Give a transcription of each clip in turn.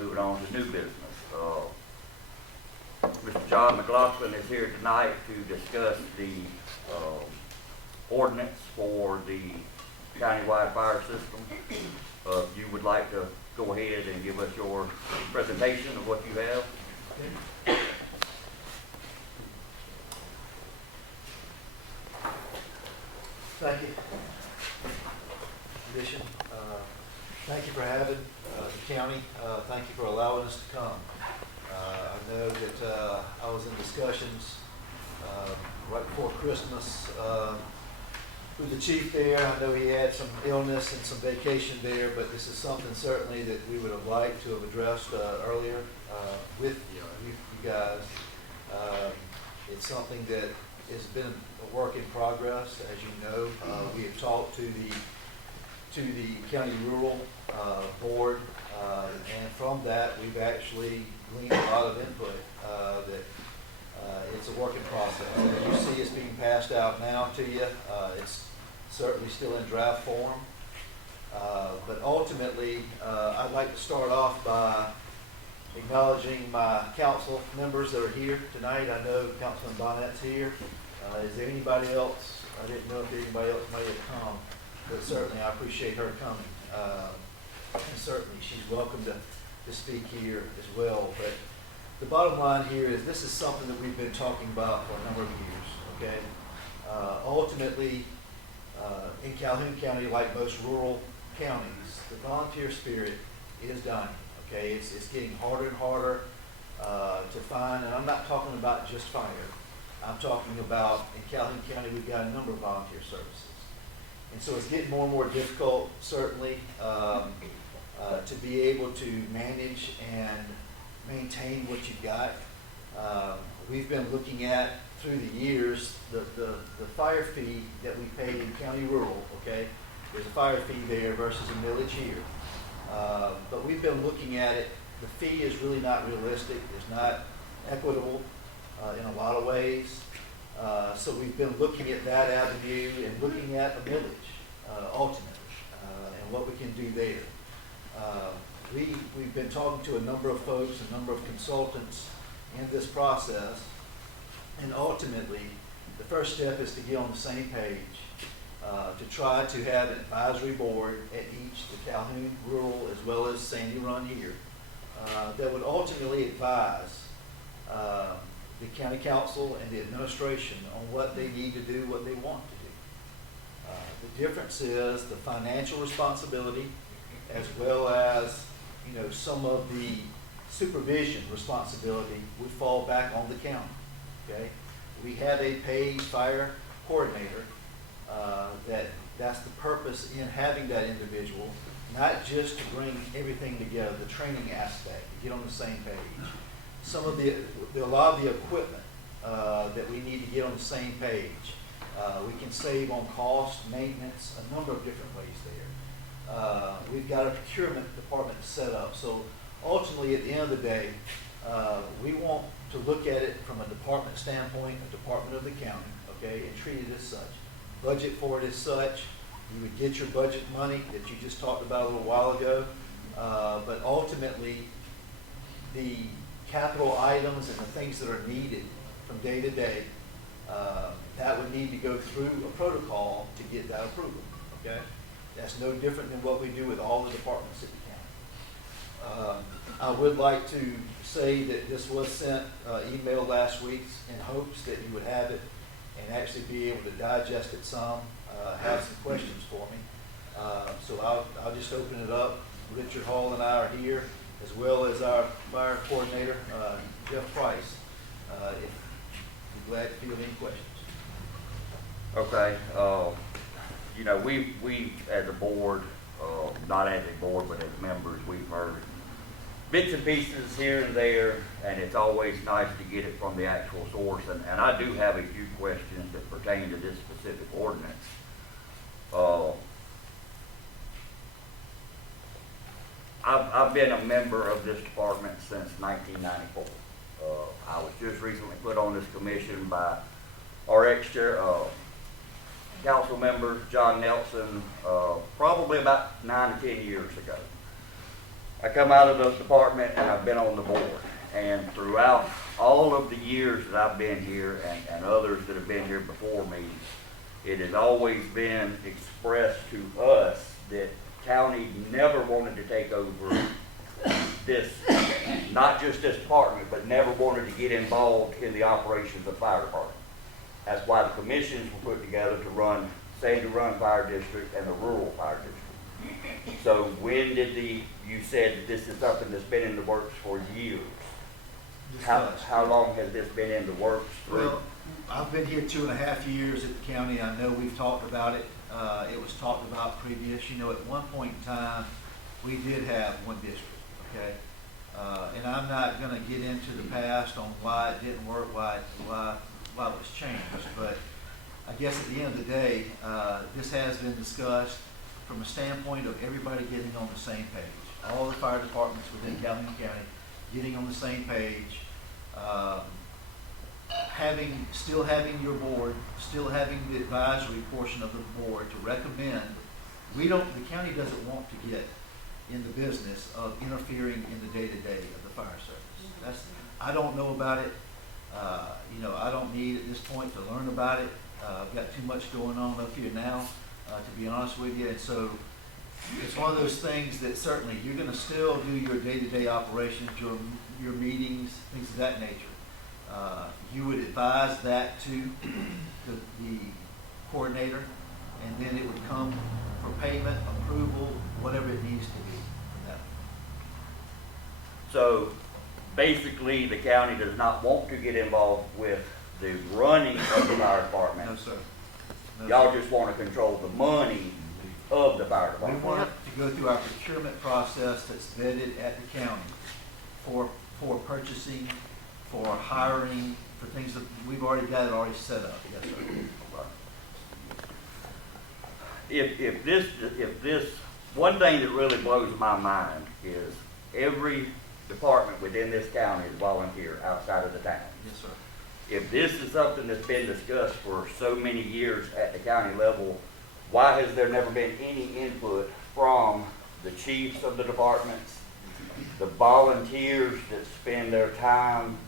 moving on to new business. Mr. John McLaughlin is here tonight to discuss the ordinance for the countywide fire system. If you would like to go ahead and give us your presentation of what you have. Thank you, Commission. Thank you for having the county. Thank you for allowing us to come. I know that I was in discussions right before Christmas with the chief there. I know he had some illness and some vacation there, but this is something certainly that we would have liked to have addressed earlier with you guys. It's something that has been a work in progress. As you know, we have talked to the county rural board, and from that we've actually gleaned a lot of input that it's a working process. You see it's being passed out now to you. It's certainly still in draft form, but ultimately I'd like to start off by acknowledging my council members that are here tonight. I know Councilman Bonnett's here. Is there anybody else? I didn't know if anybody else might have come, but certainly I appreciate her coming. And certainly she's welcome to speak here as well. But the bottom line here is this is something that we've been talking about for a number of years, okay? Ultimately, in Calhoun County, like most rural counties, the volunteer spirit is dying, okay? It's getting harder and harder to find, and I'm not talking about just fire. I'm talking about, in Calhoun County, we've got a number of volunteer services. And so it's getting more and more difficult, certainly, to be able to manage and maintain what you've got. We've been looking at, through the years, the fire fee that we pay in county rural, okay? There's a fire fee there versus a millage here. But we've been looking at it. The fee is really not realistic. It's not equitable in a lot of ways. So we've been looking at that avenue and looking at a millage, ultimately, and what we can do there. We've been talking to a number of folks, a number of consultants in this process, and ultimately, the first step is to get on the same page, to try to have an advisory board at each, the Calhoun Rural as well as Sandy Run here, that would ultimately advise the county council and the administration on what they need to do, what they want to do. The difference is the financial responsibility as well as, you know, some of the supervision responsibility would fall back on the county, okay? We have a paid fire coordinator. That's the purpose in having that individual, not just to bring everything together, the training aspect, to get on the same page. Some of a lot of the equipment that we need to get on the same page. We can save on cost, maintenance, a number of different ways there. We've got a procurement department set up. So ultimately, at the end of the day, we want to look at it from a department standpoint, a department of the county, okay, and treat it as such. Budget for it as such. You would get your budget money that you just talked about a little while ago. But ultimately, the capital items and the things that are needed from day to day, that would need to go through a protocol to get that approval, okay? That's no different than what we do with all the departments at the county. I would like to say that this was sent email last week in hopes that you would have it and actually be able to digest it some, have some questions for me. So I'll just open it up. Richard Hall and I are here, as well as our fire coordinator, Jeff Price, if you're glad to field any questions. Okay. You know, we as a board, not as a board, but as members, we've heard bits and pieces here and there, and it's always nice to get it from the actual source. And I do have a few questions that pertain to this specific ordinance. I've been a member of this department since 1994. I was just recently put on this commission by our ex-chair, council member John Nelson, probably about 9 or 10 years ago. I come out of the department and I've been on the board. And throughout all of the years that I've been here and others that have been here before me, it has always been expressed to us that county never wanted to take over this, not just this department, but never wanted to get involved in the operations of the fire department. That's why the commissions were put together to run Sandy Run Fire District and the Rural Fire District. So when did you said that this is something that's been in the works for years. How long has this been in the works? Well, I've been here 2.5 years at the county. I know we've talked about it. It was talked about previous. You know, at one point in time, we did have one district, okay? And I'm not gonna get into the past on why it didn't work, why it was changed, but I guess at the end of the day, this has been discussed from a standpoint of everybody getting on the same page. All the fire departments within Calhoun County getting on the same page, still having your board, still having the advisory portion of the board to recommend. The county doesn't want to get in the business of interfering in the day-to-day of the fire service. I don't know about it. You know, I don't need at this point to learn about it. I've got too much going on up here now, to be honest with you. And so it's one of those things that certainly you're going to still do your day-to-day operations, your meetings, things of that nature. You would advise that to the coordinator, and then it would come for payment, approval, whatever it needs to be from that. So basically, the county does not want to get involved with the running of the fire department. No, sir. No, Y'all sir. just want to control the money of the fire We department. want to go through our procurement process that's vetted at the county for purchasing, for hiring, for things that we've already got it already set up. Yes, sir. If this, one thing that really blows my mind is every department within this county is volunteer outside of the town. Yes, sir. If this is something that's been discussed for so many years at the county level, why has there never been any input from the chiefs of the departments, the volunteers that spend their time?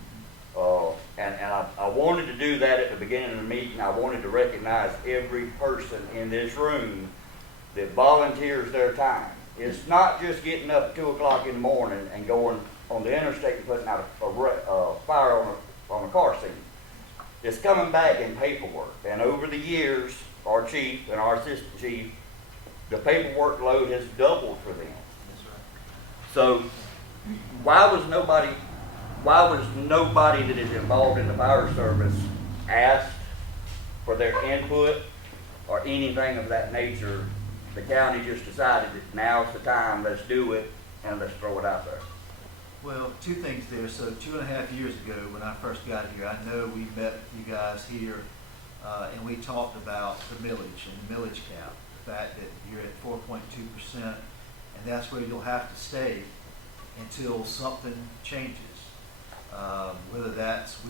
And I wanted to do that at the beginning of the meeting. I wanted to recognize every person in this room that volunteers their time. It's not just getting up at 2 o'clock in the morning and going on the interstate and putting out a fire on a car scene. It's coming back in paperwork. And over the years, our chief and our assistant chief, the paperwork load has doubled for them. That's right. So why was nobody that is involved in the fire service asked for their input or anything of that nature? The county just decided that now's the time, let's do it, and let's throw it out there. Well, two things there. So 2.5 years ago, when I first got here, I know we met you guys here, and we talked about the millage and the millage cap, the fact that you're at 4.2%, and that's where you'll have to stay until something changes. Whether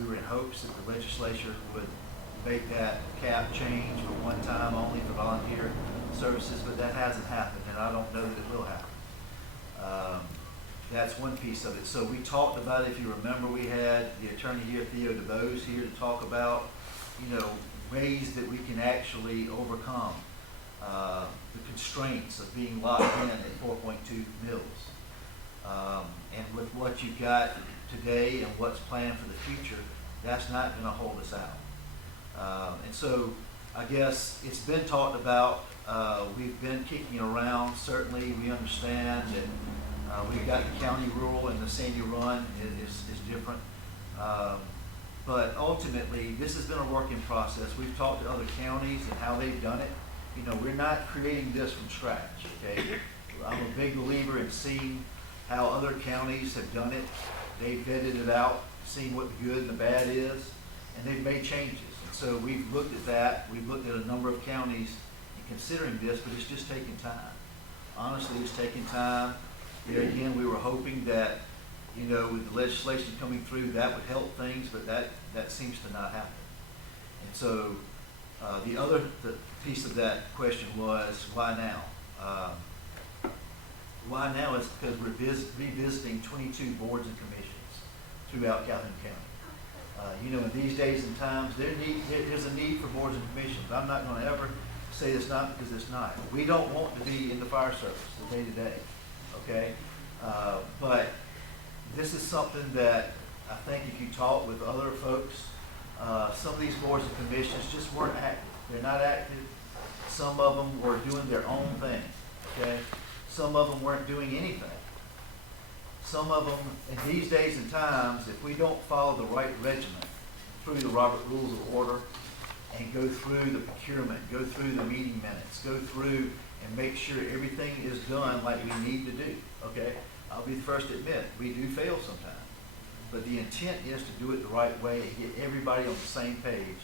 we were in hopes that the legislature would make that cap change for one time only for volunteer services, but that hasn't happened, and I don't know that it will happen. That's one piece of it. So we talked about, if you remember, we had the attorney here, Theo DeBose, here to talk about, ways that we can actually overcome the constraints of being locked in at 4.2 mils. And with what you've got today and what's planned for the future, that's not going to hold us out. And so I guess it's been talked about. We've been kicking around. Certainly we understand that we've got the county rule and the Sandy Run is different. But ultimately, this has been a working process. We've talked to other counties and how they've done it. We're not creating this from scratch, okay? I'm a big believer in seeing how other counties have done it. They've vetted it out, seen what the good and the bad is, and they've made changes. And so we've looked at that. We've looked at a number of counties in considering this, but it's just taking time. Honestly, it's taking time. There again, we were hoping that, with the legislation coming through, that would help things, but that seems to not happen. And so the piece of that question was, why now? Why now is because we're revisiting 22 boards and commissions throughout Calhoun County. In these days and times, there's a need for boards and commissions. I'm not going to ever say it's not because it's not. We don't want to be in the fire service the day to day, okay? But this is something that I think if you talk with other folks, some of these boards and commissions just weren't active. They're not active. Some of them were doing their own thing, okay? Some of them weren't doing anything. Some of them, in these days and times, if we don't follow the right regimen through the Robert Rules of Order and go through the procurement, go through the meeting minutes, go through and make sure everything is done like we need to do, okay? I'll be the first to admit, we do fail sometimes. But the intent is to do it the right way and get everybody on the same page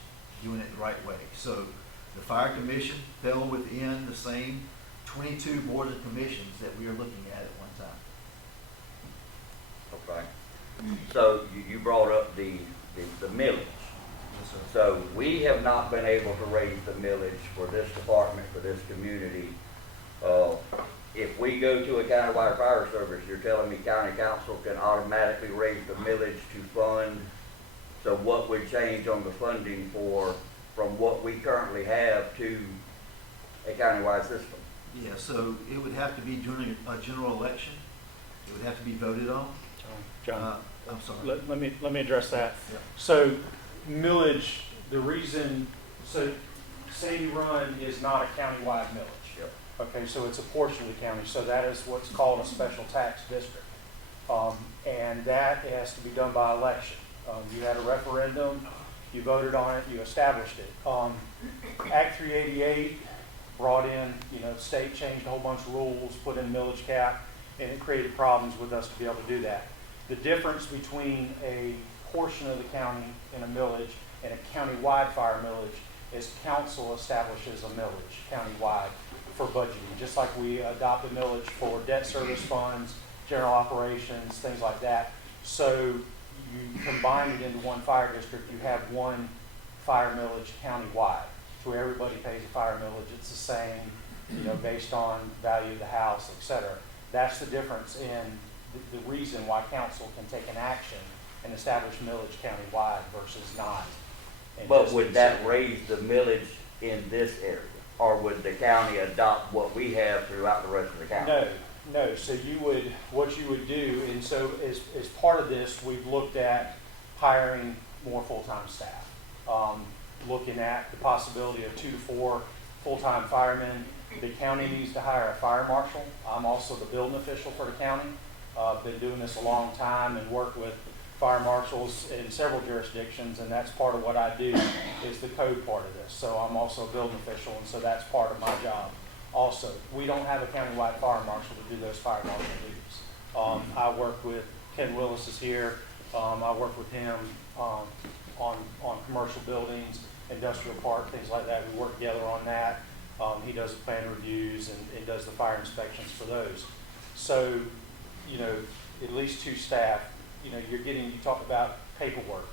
doing it the right way. So the Fire Commission fell within the same 22 boards and commissions that we are looking at one time. Okay. So you brought up the millage. Yes, sir. So we have not been able to raise the millage for this department, for this community. If we go to a countywide fire service, you're telling me county council can automatically raise the millage to fund. So what would change on the funding from what we currently have to a countywide system? Yeah, so it would have to be during a general election. It would have to be voted on. John, I'm sorry. let me address that. Yeah. So millage, the reason, so Sandy Run is not a countywide millage. Yep. Okay, so it's a portion of the county, so that is what's called a special tax district. And that has to be done by election. You had a referendum, you voted on it, you established it. Act 388 brought in, state changed a whole bunch of rules, put in millage cap, and it created problems with us to be able to do that. The difference between a portion of the county in a millage and a countywide fire millage is council establishes a millage countywide for budgeting, just like we adopt a millage for debt service funds, general operations, things like that. So you combine it into one fire district, you have one fire millage countywide, to where everybody pays a fire millage. It's the same, based on value of the house, et cetera. That's the difference in the reason why council can take an action and establish millage countywide versus not. And But just would that raise the millage in this area? Or would the county adopt what we have throughout the rest of the county? No. So what you would do, and so as part of this, we've looked at hiring more full-time staff. Looking at the possibility of 2 to 4 full-time firemen. The county needs to hire a fire marshal. I'm also the building official for the county. Been doing this a long time and work with fire marshals in several jurisdictions, and that's part of what I do is the code part of this. So I'm also a building official, and so that's part of my job. Also, we don't have a countywide fire marshal to do those fire marshal duties. I work with, Ken Willis is here, I work with him on commercial buildings, industrial park, things like that. We work together on that. He does the plan reviews and does the fire inspections for those. So, at least 2 staff, you talk about paperwork.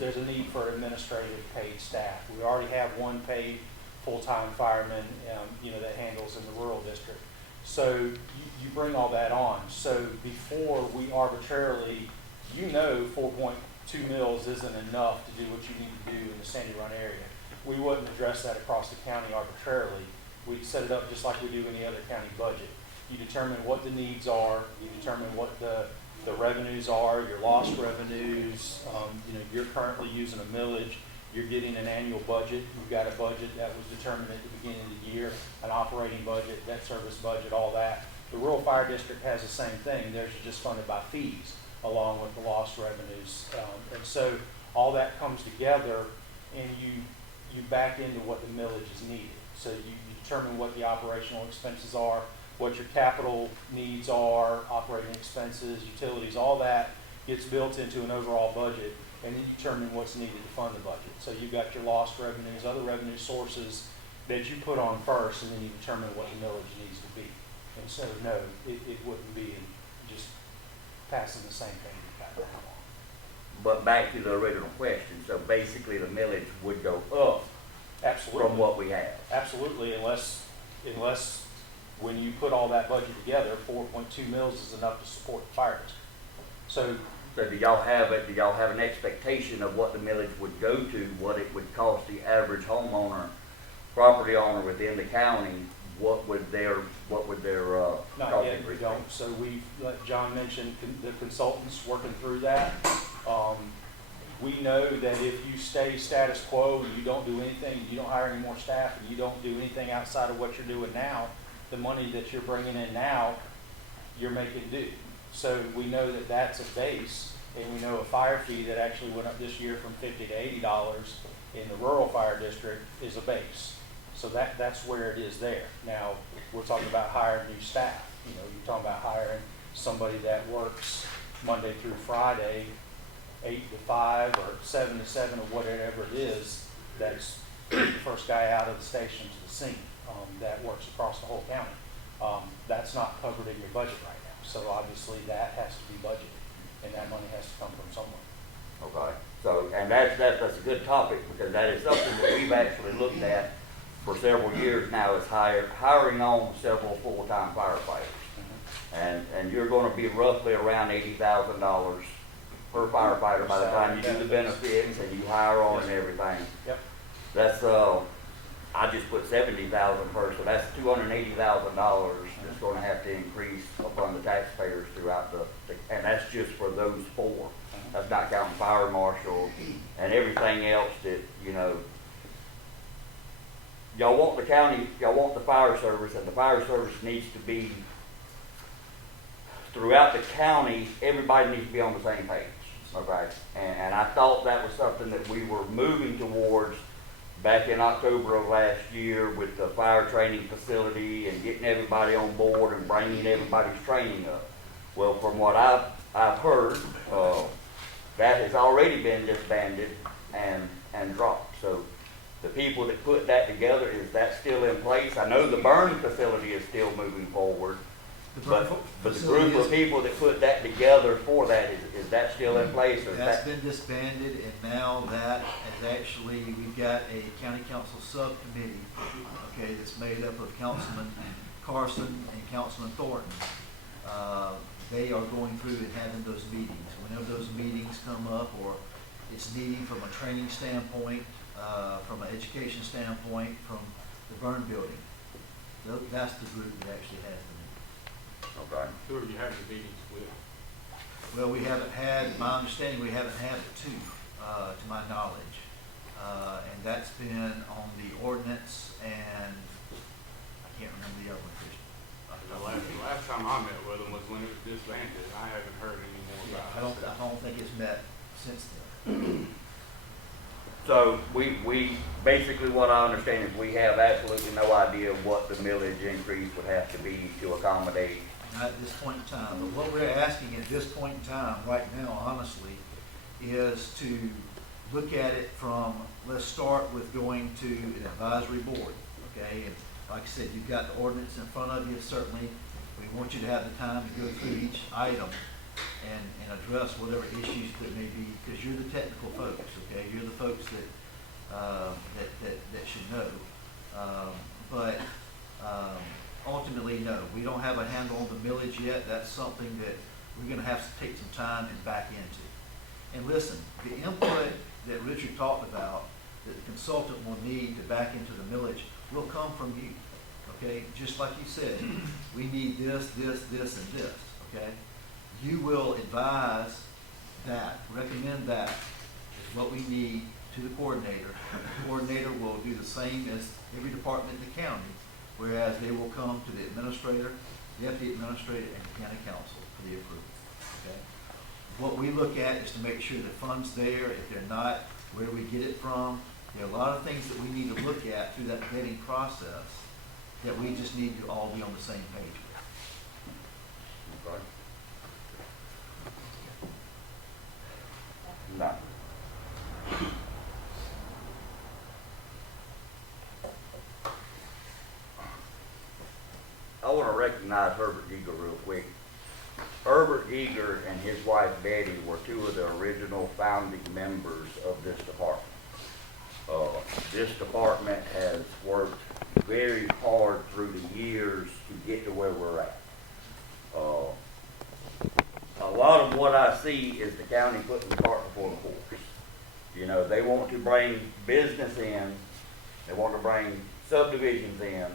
There's a need for administrative paid staff. We already have 1 paid full-time fireman, that handles in the rural district. So you bring all that on. So before we arbitrarily, 4.2 mils isn't enough to do what you need to do in the Sandy Run area. We wouldn't address that across the county arbitrarily. We'd set it up just like we do any other county budget. You determine what the needs are, you determine what the revenues are, your lost revenues. You're currently using a millage. You're getting an annual budget. You've got a budget that was determined at the beginning of the year, an operating budget, debt service budget, all that. The rural fire district has the same thing. Theirs is just funded by fees along with the lost revenues. And so all that comes together, and you back into what the millage is needed. So you determine what the operational expenses are, what your capital needs are, operating expenses, utilities, all that gets built into an overall budget, and then you determine what's needed to fund the budget. So you've got your lost revenues, other revenue sources that you put on first, and then you determine what the millage needs to be. And so, no, it wouldn't be just passing the same thing you've got now. But back to the original question, so basically the millage would go up Absolutely. from what we have. Absolutely, unless when you put all that budget together, 4.2 mils is enough to support the fire district. So So do y'all have an expectation of what the millage would go to, what it would cost the average homeowner, property owner within the county? What would their not cost yet, we increase be? don't. So we've, like John mentioned, the consultants working through that. We know that if you stay status quo, and you don't do anything, you don't hire any more staff, and you don't do anything outside of what you're doing now, the money that you're bringing in now, you're making do. So we know that that's a base, and we know a fire fee that actually went up this year from $50 to $80 in the rural fire district is a base. So that's where it is there. Now, we're talking about hiring new staff. You know, you're talking about hiring somebody that works Monday through Friday, 8 to 5 or 7 to 7 or whatever it is, that's the first guy out of the station to the scene, that works across the whole county. That's not covered in your budget right now. So obviously that has to be budgeted, and that money has to come from somewhere. Okay, so, and that's a good topic, because that is something that we've actually looked at for several years now, is hiring on several full-time firefighters. And you're gonna be roughly around $80,000 per firefighter by the time you do the benefits and you hire on and everything. Yep. That's, I just put 70,000 first, so that's $280,000 that's gonna have to increase upon the taxpayers throughout and that's just for those four. That's not counting fire marshal and everything else that, you know, y'all want the fire service, and the fire service needs to be, throughout the county, everybody needs to be on the same page, okay? And I thought that was something that we were moving towards back in October of last year with the fire training facility and getting everybody on board and bringing everybody's training up. Well, from what I've heard, that has already been disbanded and dropped. So the people that put that together, is that still in place? I know the burn facility is still moving forward, but the group of people that put that together for that, is that still in place? Or That's been disbanded, and now that is actually, we've got a county council subcommittee, okay, that's made up of Councilman Carson and Councilman Thornton. They are going through and having those meetings. Whenever those meetings come up, or it's needing from a training standpoint, from an education standpoint, from the burn building, that's the group that actually has the meeting. Okay. Who are you having meetings with? Well, we haven't had, my understanding, we haven't had two, to my knowledge. And that's been on the ordinance, and I can't remember the other one, Christian. The last time I met with them was when it was disbanded. I haven't heard any more about it. I don't think it's met since then. So we basically, what I understand is we have absolutely no idea what the millage increase would have to be to accommodate. Not at this point in time, but what we're asking at this point in time, right now, honestly, is to look at it from, let's start with going to an advisory board, okay? And like I said, you've got the ordinance in front of you, certainly. We want you to have the time to go through each item and address whatever issues that may be, because you're the technical folks, okay? You're the folks that should know. But ultimately, no, we don't have a handle on the millage yet. That's something that we're gonna have to take some time and back into. And listen, the input that Richard talked about, that the consultant will need to back into the millage, will come from you, okay? Just like you said, we need this, this, this, and this, okay? You will advise that, recommend that is what we need to the coordinator. The coordinator will do the same as every department in the county, whereas they will come to the administrator, deputy administrator, and the county council for the approval, okay? What we look at is to make sure the fund's there. If they're not, where do we get it from? There are a lot of things that we need to look at through that vetting process that we just need to all be on the same page with. Okay. No. I want to recognize Herbert Giger real quick. Herbert Giger and his wife Betty were two of the original founding members of this department. this department has worked very hard through the years to get to where we're at. A lot of what I see is the county putting the cart before the horse. You know, they want to bring business in, they want to bring subdivisions in,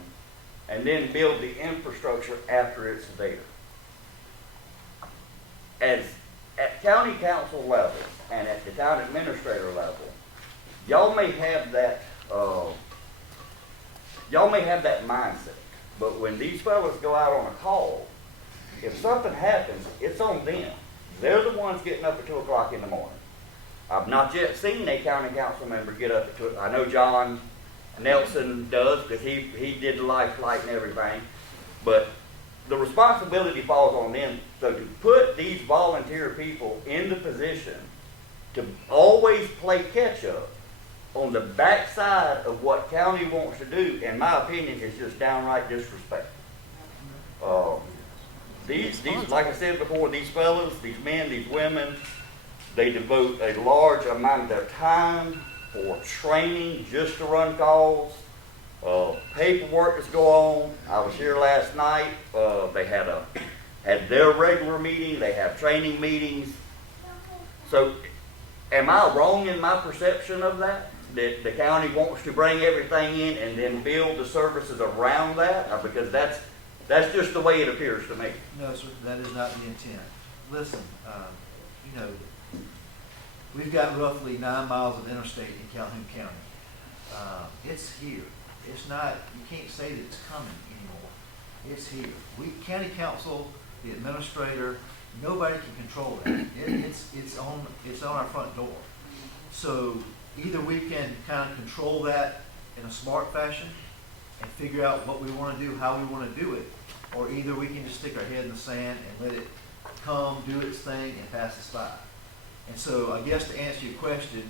and then build the infrastructure after it's there. As at county council level and at the town administrator level, y'all may have that mindset, but when these fellas go out on a call, if something happens, it's on them. They're the ones getting up at 2 o'clock in the morning. I've not yet seen a county council member get up at 2. I know John Nelson does, because he did the life flight and everything, but the responsibility falls on them. So to put these volunteer people in the position to always play catch up on the backside of what county wants to do, in my opinion, is just downright disrespectful. These, like I said before, these fellas, these men, these women, they devote a large amount of their time for training just to run calls. Paperwork that's go on. I was here last night. They had their regular meeting. They have training meetings. So, am I wrong in my perception of that? That the county wants to bring everything in and then build the services around that? Because that's just the way it appears to me. No, sir, that is not the intent. Listen, you know, we've got roughly 9 miles of interstate in Calhoun County. It's here. It's not, you can't say that it's coming anymore. It's here. We, county council, the administrator, nobody can control that. It's on our front door. So either we can kind of control that in a smart fashion and figure out what we want to do, how we want to do it, or either we can just stick our head in the sand and let it come, do its thing, and pass us by. And so I guess to answer your question,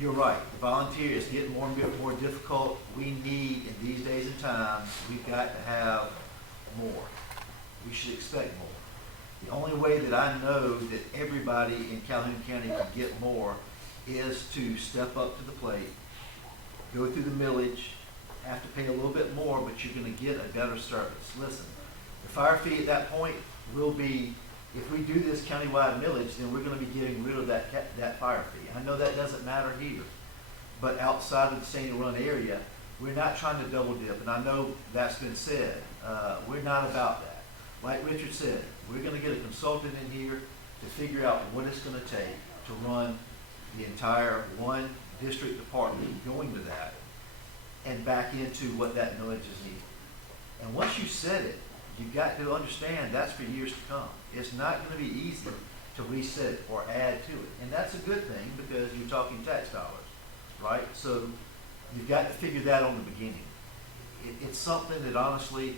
you're right. The volunteer is getting more and more difficult. We need, in these days and times, we've got to have more. We should expect more. The only way that I know that everybody in Calhoun County can get more is to step up to the plate, go through the millage, have to pay a little bit more, but you're going to get a better service. Listen, the fire fee at that point will be, if we do this countywide millage, then we're going to be getting rid of that fire fee. I know that doesn't matter here, but outside of the Sandy Run area, we're not trying to double dip, and I know that's been said. We're not about that. Like Richard said, we're going to get a consultant in here to figure out what it's going to take to run the entire one district department going to that and back into what that millage is needed. And once you set it, you've got to understand that's for years to come. It's not going to be easy to reset it or add to it. And that's a good thing because you're talking tax dollars, right? So you've got to figure that on the beginning. It's something that honestly,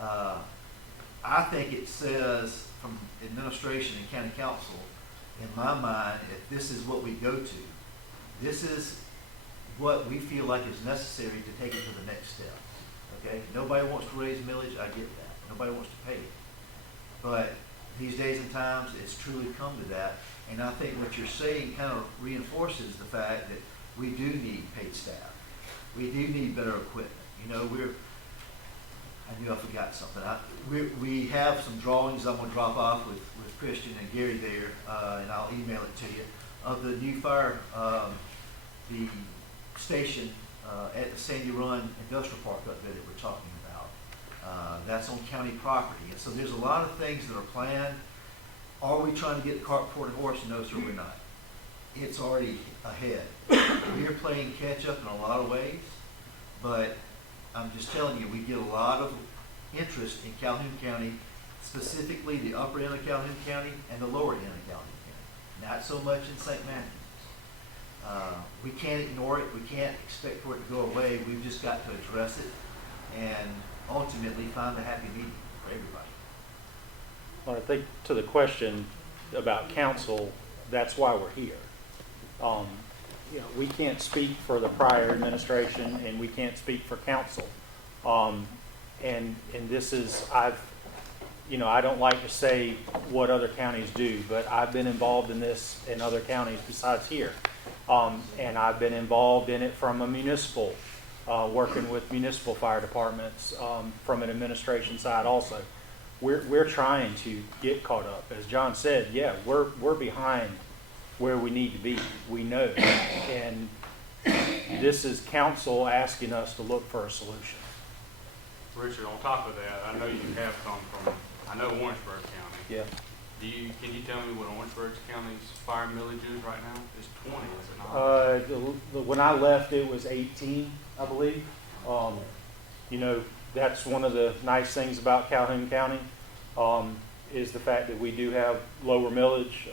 I think it says from administration and county council, in my mind, if this is what we go to, this is what we feel like is necessary to take it to the next step. Okay? Nobody wants to raise millage, I get that. Nobody wants to pay it. But these days and times, it's truly come to that. And I think what you're saying kind of reinforces the fact that we do need paid staff. We do need better equipment. You know, I knew I forgot something. We have some drawings I'm going to drop off with Christian and Gary there, and I'll email it to you, of the new fire, the station at the Sandy Run Industrial Park up there that we're talking about. That's on county property. And so there's a lot of things that are planned. Are we trying to get the cart before the horse? No, sir, we're not. It's already ahead. We're playing catch up in a lot of ways, but I'm just telling you, we get a lot of interest in Calhoun County, specifically the upper end of Calhoun County and the lower end of Calhoun County. Not so much in St. Matthews. We can't ignore it. We can't expect for it to go away. We've just got to address it and ultimately find a happy medium for everybody. Well, I think to the question about council, that's why we're here. You know, we can't speak for the prior administration, and we can't speak for council. And this is, I don't like to say what other counties do, but I've been involved in this in other counties besides here. And I've been involved in it from a municipal, working with municipal fire departments, from an administration side also. We're trying to get caught up. As John said, yeah, we're behind where we need to be. We know. And this is council asking us to look for a solution. Richard, on top of that, I know you have come from, I know Orangeburg County. Yeah. Can you tell me what Orangeburg County's fire millage is right now? It's 20, is it not? When I left, it was 18, I believe. That's one of the nice things about Calhoun County, is the fact that we do have lower millage.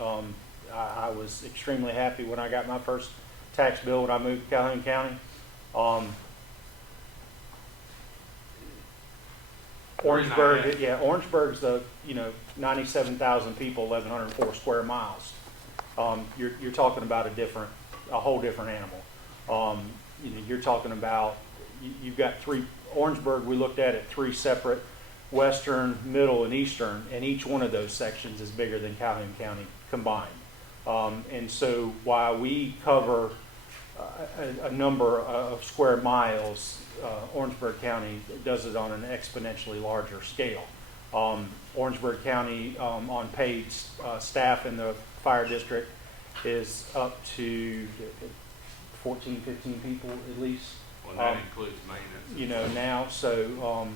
I was extremely happy when I got my first tax bill when I moved to Calhoun County. Orangeburg's 97,000 people, 1,104 square miles. You're talking about a whole different animal. You're talking about, you've got Orangeburg, we looked at three separate, western, middle, and eastern, and each one of those sections is bigger than Calhoun County combined. And so while we cover a number of square miles, Orangeburg County does it on an exponentially larger scale. Orangeburg County, on paid staff in the fire district, is up to 14, 15 people at least. Well, that includes maintenance. Now, so,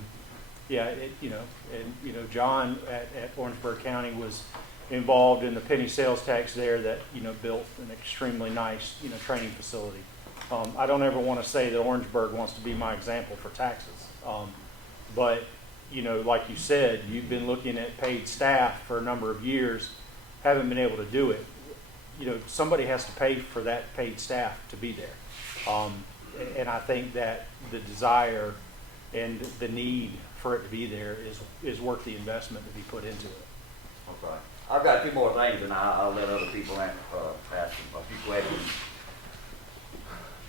John at Orangeburg County was involved in the penny sales tax there that, built an extremely nice, training facility. I don't ever want to say that Orangeburg wants to be my example for taxes. But, like you said, you've been looking at paid staff for a number of years, haven't been able to do it. Somebody has to pay for that paid staff to be there. And I think that the desire and the need for it to be there is worth the investment to be put into it. Okay. I've got two more things, and I'll let other people ask a few questions.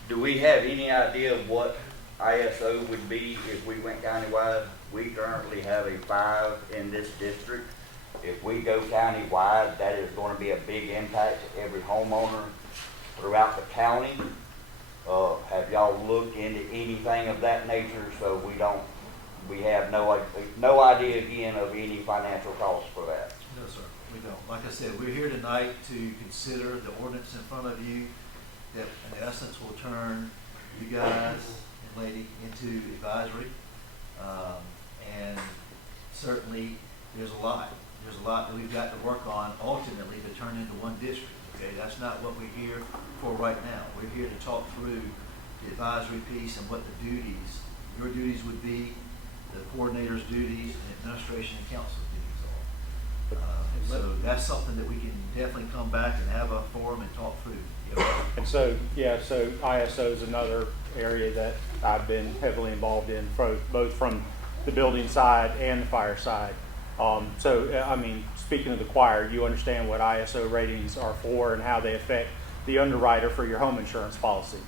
Do we have any idea of what ISO would be if we went countywide? We currently have a 5 in this district. If we go countywide, that is going to be a big impact to every homeowner throughout the county. Have y'all looked into anything of that nature, so we have no idea again of any financial costs for that? No, sir, we don't. Like I said, we're here tonight to consider the ordinance in front of you that in essence will turn you guys and lady into advisory. And certainly there's a lot that we've got to work on ultimately to turn into one district. Okay, that's not what we're here for right now. We're here to talk through the advisory piece and what the duties, your duties would be, the coordinator's duties, and administration and council's duties are. So that's something that we can definitely come back and have a forum and talk through. And so ISO is another area that I've been heavily involved in, both from the building side and the fire side. Speaking of the choir, you understand what ISO ratings are for and how they affect the underwriter for your home insurance policy.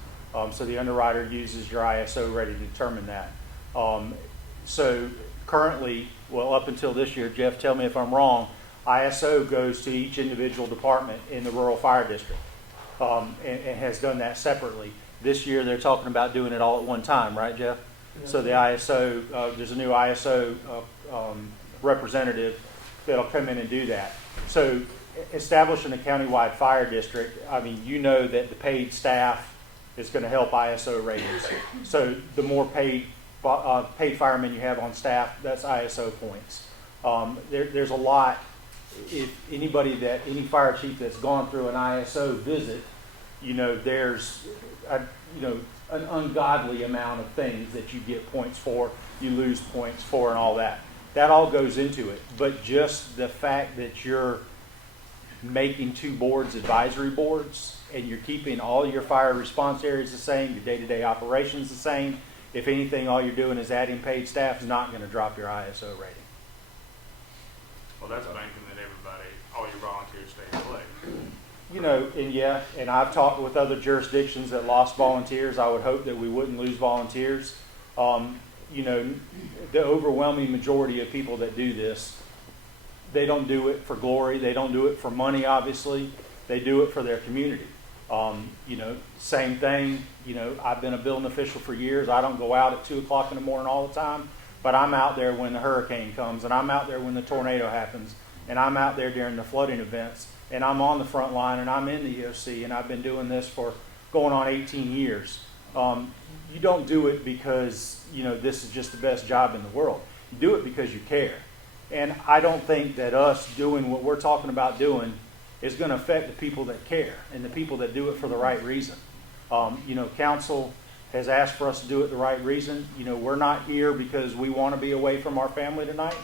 So the underwriter uses your ISO rating to determine that. So currently, up until this year, Jeff, tell me if I'm wrong, ISO goes to each individual department in the rural fire district, and has done that separately. This year, they're talking about doing it all at one time, right, Jeff? Yeah. So the ISO, there's a new ISO representative that'll come in and do that. So establishing a countywide fire district, that the paid staff is going to help ISO ratings. So the more paid firemen you have on staff, that's ISO points. There's a lot. If any fire chief that's gone through an ISO visit, there's an ungodly amount of things that you get points for, you lose points for, and all that. That all goes into it. But just the fact that you're making 2 boards advisory boards, and you're keeping all your fire response areas the same, your day-to-day operations the same, if anything, all you're doing is adding paid staff is not going to drop your ISO rating. Well, that's banking that all your volunteers stay in place. And I've talked with other jurisdictions that lost volunteers. I would hope that we wouldn't lose volunteers. The overwhelming majority of people that do this, they don't do it for glory. They don't do it for money, obviously. They do it for their community. You know, same thing, you know, I've been a building official for years. I don't go out at 2 o'clock in the morning all the time, but I'm out there when the hurricane comes, and I'm out there when the tornado happens, and I'm out there during the flooding events, and I'm on the front line, and I'm in the EOC, and I've been doing this for going on 18 years. You don't do it because, you know, this is just the best job in the world. You do it because you care. And I don't think that us doing what we're talking about doing is going to affect the people that care and the people that do it for the right reason. You know, council has asked for us to do it the right reason. You know, we're not here because we want to be away from our family tonight.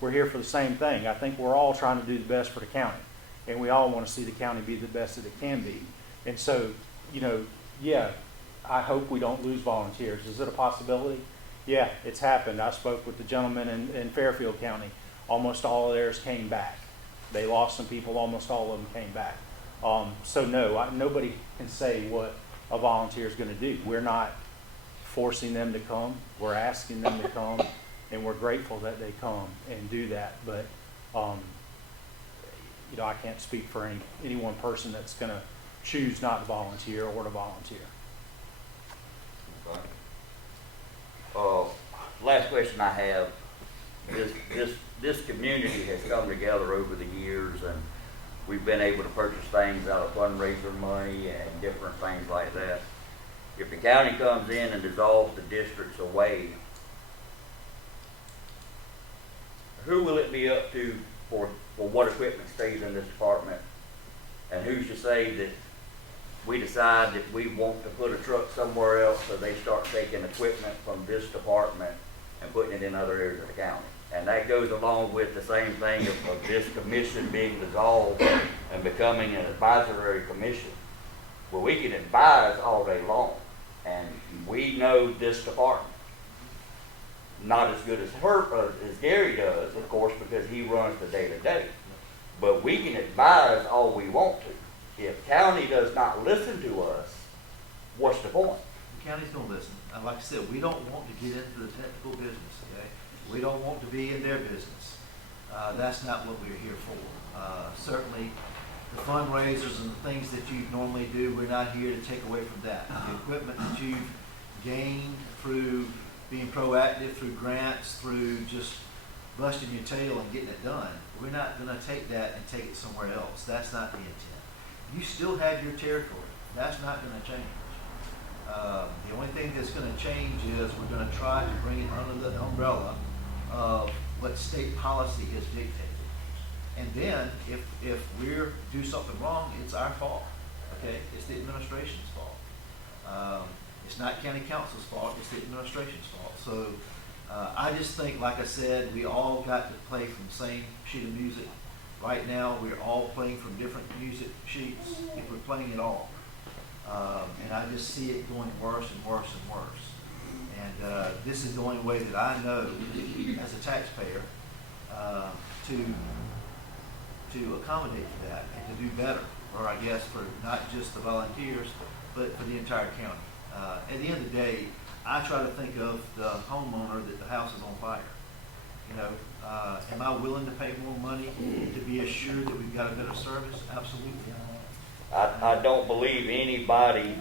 We're here for the same thing. I think we're all trying to do the best for the county, and we all want to see the county be the best that it can be. And so, you know, yeah, I hope we don't lose volunteers. Is it a possibility? Yeah, it's happened. I spoke with the gentleman in Fairfield County. Almost all of theirs came back. They lost some people. Almost all of them came back. So no, nobody can say what a volunteer is going to do. We're not forcing them to come. We're asking them to come, and we're grateful that they come and do that. But you know, I can't speak for any one person that's going to choose not to volunteer or to volunteer. Last question I have, this community has come together over the years, and we've been able to purchase things out of fundraiser money and different things like that. If the county comes in and dissolves the districts away, who will it be up to for what equipment stays in this department? And who's to say that we decide that we want to put a truck somewhere else, so they start taking equipment from this department and putting it in other areas of the county? And that goes along with the same thing of this commission being dissolved and becoming an advisory commission. Well, we can advise all day long, and we know this department. Not as good as as Gary does, of course, because he runs the day-to-day. But we can advise all we want to. If county does not listen to us, what's the point? The county's gonna listen. And like I said, we don't want to get into the technical business, okay? We don't want to be in their business. That's not what we're here for. Certainly, the fundraisers and the things that you normally do, we're not here to take away from that. The equipment that you've gained through being proactive, through grants, through just busting your tail and getting it done, we're not gonna take that and take it somewhere else. That's not the intent. You still have your territory. That's not gonna change. The only thing that's going to change is we're going to try to bring it under the umbrella of what state policy has dictated. And then, if we do something wrong, it's our fault. Okay, it's the administration's fault. It's not county council's fault. It's the administration's fault. So I just think, like I said, we all got to play from the same sheet of music. Right now, we're all playing from different music sheets. If we're playing it all. And I just see it going worse and worse and worse. And this is the only way that I know, as a taxpayer, to accommodate for that and to do better, or I guess for not just the volunteers, but for the entire county. At the end of the day, I try to think of the homeowner that the house is on fire. You know, am I willing to pay more money to be assured that we've got a better service? Absolutely. I don't believe anybody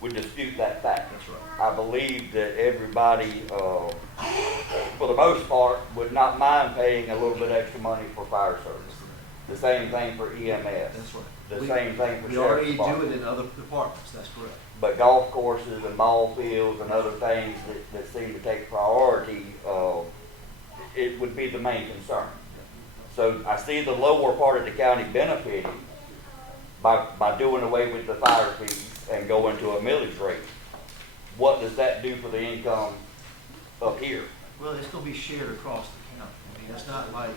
would dispute that fact. That's right. I believe that everybody, for the most part, would not mind paying a little bit extra money for fire service. The same thing for EMS. That's right. The same thing for we sheriff's already department. do it in other departments. That's correct. But golf courses and ball fields and other things that seem to take priority, it would be the main concern. So I see the lower part of the county benefiting by doing away with the fire fees and going to a millage rate. What does that do for the income up here? Well, it's going to be shared across the county. I mean, it's not like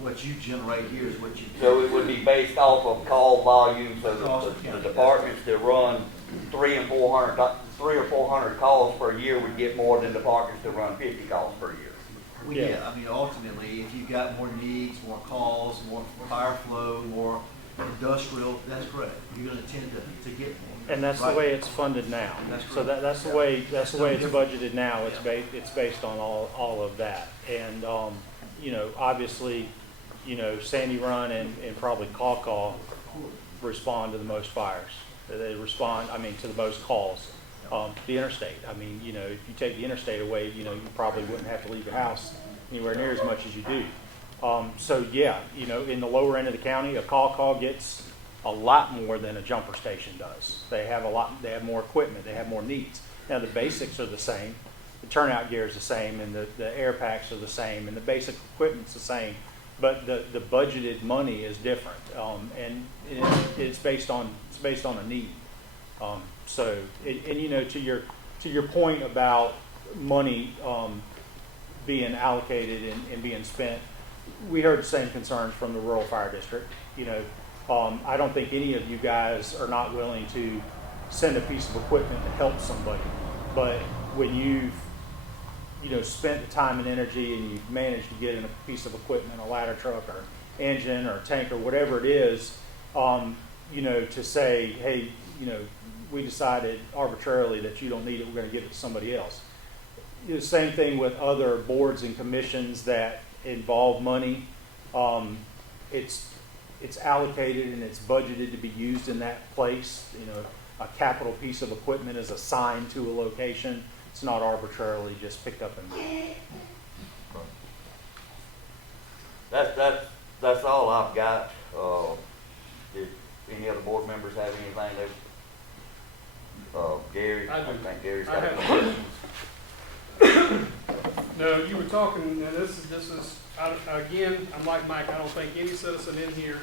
what you generate here is what you do. So it would be based off of call volume, so Across the the county. departments that run 300 or 400 calls per year would get more than departments that run 50 calls per year. Well, yeah, I mean, ultimately, if you've got more needs, more calls, more fire flow, more industrial, that's correct. You're going to tend to get more. And that's Right. the way it's funded now. That's So correct. that's the way it's no budgeted now. It's Yeah. it's based on all of that. And you know, obviously, you know, Sandy Run and probably Caw respond to the most fires. They respond, to the most calls. The interstate, if you take the interstate away, you probably wouldn't have to leave your house anywhere near as much as you do. So yeah, in the lower end of the county, a call gets a lot more than a jumper station does. They have more equipment, they have more needs. Now the basics are the same, the turnout gear is the same, and the air packs are the same, and the basic equipment's the same, but the budgeted money is different, and it's based on a need. To your point about money being allocated and being spent, we heard the same concerns from the rural fire district. I don't think any of you guys are not willing to send a piece of equipment to help somebody, but when you've spent the time and energy and you've managed to get in a piece of equipment, a ladder truck or engine or tank or whatever it is, to say, hey, we decided arbitrarily that you don't need it, we're going to give it to somebody else. The same thing with other boards and commissions that involve money. It's allocated and it's budgeted to be used in that place. A capital piece of equipment is assigned to a location. It's not arbitrarily just picked up and moved. That's all I've got. Did any other board members have anything? Gary, I think Gary's got any questions. No, you were talking, now this is, again, I'm like Mike, I don't think any citizen in here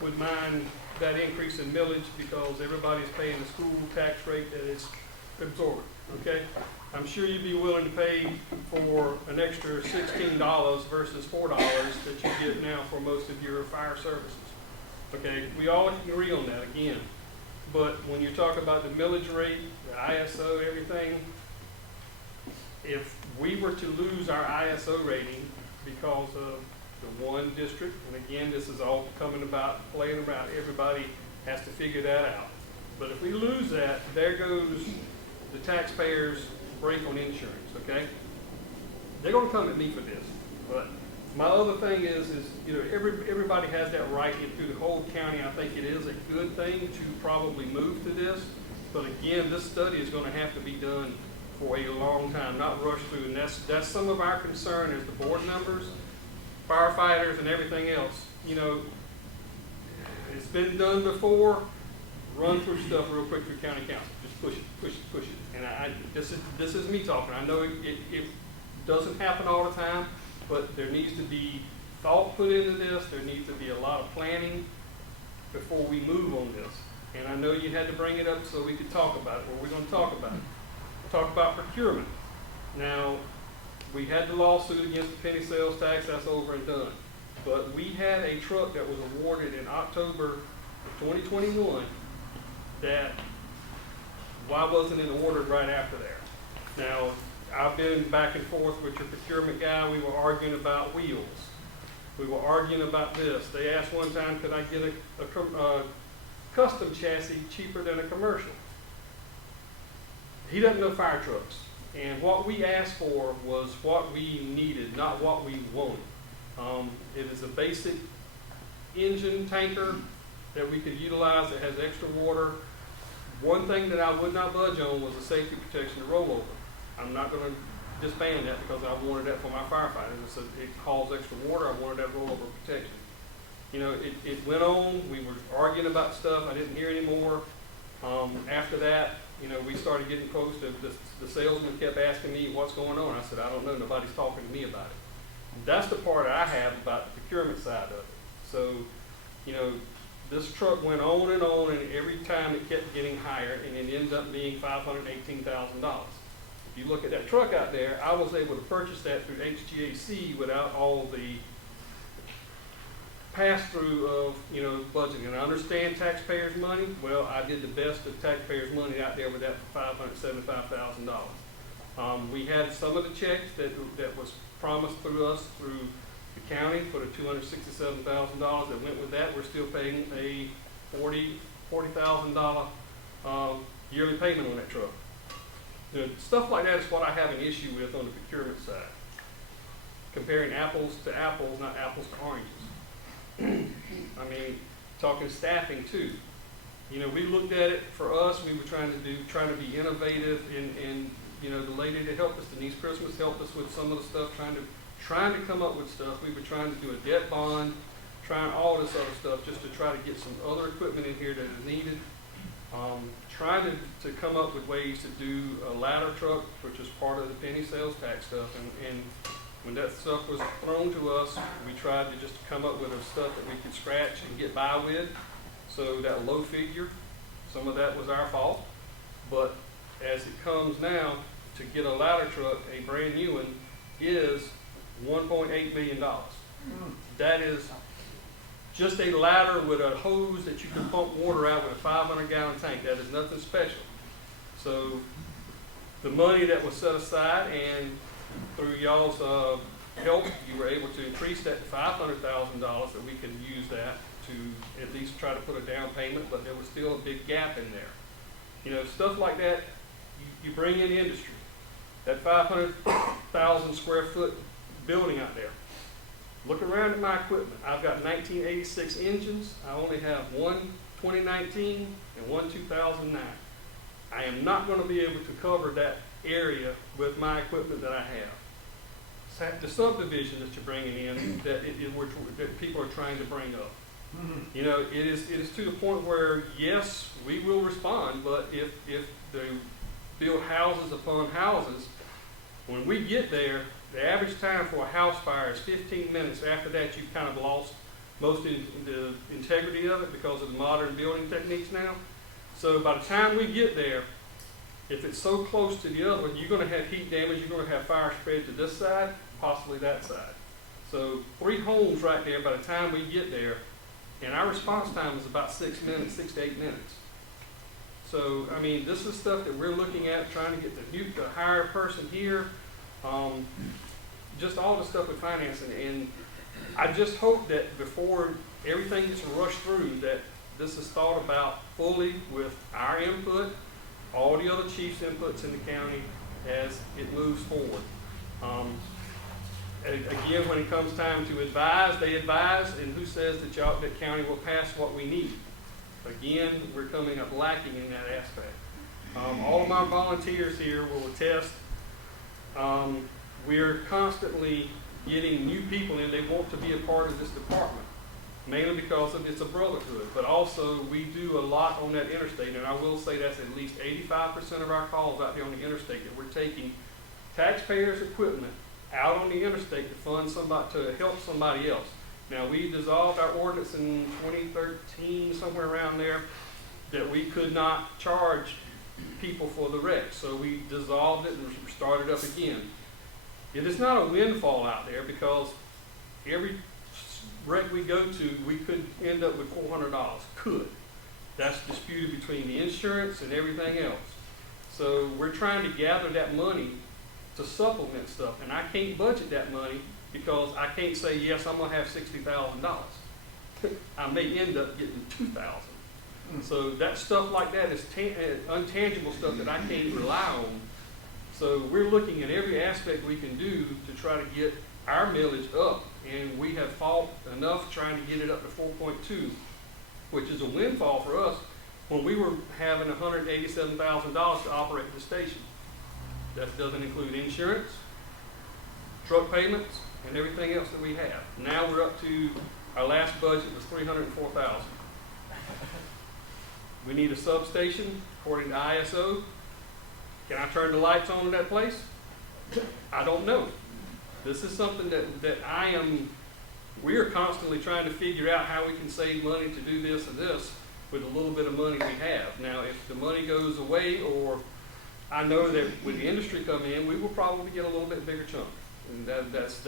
would mind that increase in millage because everybody's paying the school tax rate that is absorbed, okay? I'm sure you'd be willing to pay for an extra $16 versus $4 that you get now for most of your fire services, okay? We all agree on that again, but when you talk about the millage rate, the ISO, everything, if we were to lose our ISO rating because of the one district, and again, this is all playing about, everybody has to figure that out. But if we lose that, there goes the taxpayers' break on insurance, okay? They're gonna come at me for this. But my other thing is everybody has that right through the whole county. I think it is a good thing to probably move to this. But again, this study is gonna have to be done for a long time, not rush through. And that's some of our concern as the board members, firefighters, and everything else. It's been done before. Run through stuff real quick through county council. Just push it. And this is me talking. I know it doesn't happen all the time, but there needs to be thought put into this. There needs to be a lot of planning before we move on this. And I know you had to bring it up so we could talk about it. Well, we're going to talk about it. Talk about procurement. Now, we had the lawsuit against the penny sales tax. That's over and done. But we had a truck that was awarded in October of 2021 that, why wasn't it ordered right after there? Now, I've been back and forth with your procurement guy. We were arguing about wheels. We were arguing about this. They asked one time, could I get a custom chassis cheaper than a commercial? He doesn't know fire trucks. And what we asked for was what we needed, not what we wanted. It is a basic engine tanker that we could utilize that has extra water. One thing that I would not budge on was the safety protection to rollover. I'm not going to disband that because I wanted that for my firefighters. So it caused extra water. I wanted that rollover protection. It went on. We were arguing about stuff. I didn't hear anymore. After that, we started getting close to the salesman kept asking me what's going on. I said, I don't know. Nobody's talking to me about it. That's the part I have about the procurement side of it. So, this truck went on, and every time it kept getting higher, and it ended up being $518,000. If you look at that truck out there, I was able to purchase that through HGAC without all the pass-through of, budgeting. And I understand taxpayers' money. Well, I did the best of taxpayers' money out there with that for $575,000. We had some of the checks that was promised through us through the county for the $267,000 that went with that. We're still paying a $40,000 yearly payment on that truck. Stuff like that is what I have an issue with on the procurement side. Comparing apples to apples, not apples to oranges. Talking staffing too. You know, we looked at it, for us, we were trying to be innovative, and, you know, the lady that helped us, Denise Christmas, helped us with some of the stuff, trying to come up with stuff. We were trying to do a debt bond, trying all this other stuff, just to try to get some other equipment in here that is needed. Trying to come up with ways to do a ladder truck, which is part of the penny sales tax stuff, and when that stuff was thrown to us, we tried to just come up with the stuff that we could scratch and get by with. So that low figure, some of that was our fault, but as it comes now, to get a ladder truck, a brand new one, is $1.8 million. That is just a ladder with a hose that you can pump water out with a 500-gallon tank. That is nothing special. So the money that was set aside, and through y'all's help, you were able to increase that to $500,000, that we could use that to at least try to put a down payment, but there was still a big gap in there. You know, stuff like that, you bring in industry. That 500,000 square foot building out there. Look around at my equipment. I've got 1986 engines. I only have one 2019 and one 2009. I am not going to be able to cover that area with my equipment that I have. The subdivision that you're bringing in, that people are trying to bring up. You know, it is to the point where, yes, we will respond, but if they build houses upon houses, when we get there, the average time for a house fire is 15 minutes. After that, you've kind of lost most of the integrity of it because of the modern building techniques now. So by the time we get there, if it's so close to the other one, you're going to have heat damage, you're going to have fire spread to this side, possibly that side. So 3 homes right there by the time we get there, and our response time is about 6 minutes, 6 to 8 minutes. So, I mean, this is stuff that we're looking at, trying to get the hire person here, just all the stuff with financing. And I just hope that before everything gets rushed through, that this is thought about fully with our input, all the other chiefs' inputs in the county as it moves forward. Again, when it comes time to advise, they advise, and who says that county will pass what we need? Again, we're coming up lacking in that aspect. All of my volunteers here will attest. We're constantly getting new people in. They want to be a part of this department, mainly because it's a brotherhood, but also we do a lot on that interstate, and I will say that's at least 85% of our calls out here on the interstate, that we're taking taxpayers' equipment out on the interstate to fund somebody, to help somebody else. Now, we dissolved our ordinance in 2013, somewhere around there, that we could not charge people for the wreck. So we dissolved it and started up again. It is not a windfall out there, because every wreck we go to, we could end up with $400. Could. That's disputed between the insurance and everything else. So we're trying to gather that money to supplement stuff, and I can't budget that money, because I can't say, yes, I'm going to have $60,000. I may end up getting $2,000. So that stuff like that is untangible stuff that I can't rely on. So we're looking at every aspect we can do to try to get our millage up, and we have fought enough trying to get it up to 4.2, which is a windfall for us when we were having $187,000 to operate the station. That doesn't include insurance, truck payments, and everything else that we have. Now we're up to, our last budget was $304,000. We need a substation according to ISO. Can I turn the lights on in that place? I don't know. This is something that we are constantly trying to figure out how we can save money to do this and this with a little bit of money we have. Now, if the money goes away, or I know that with the industry coming in, we will probably get a little bit bigger chunk. And that's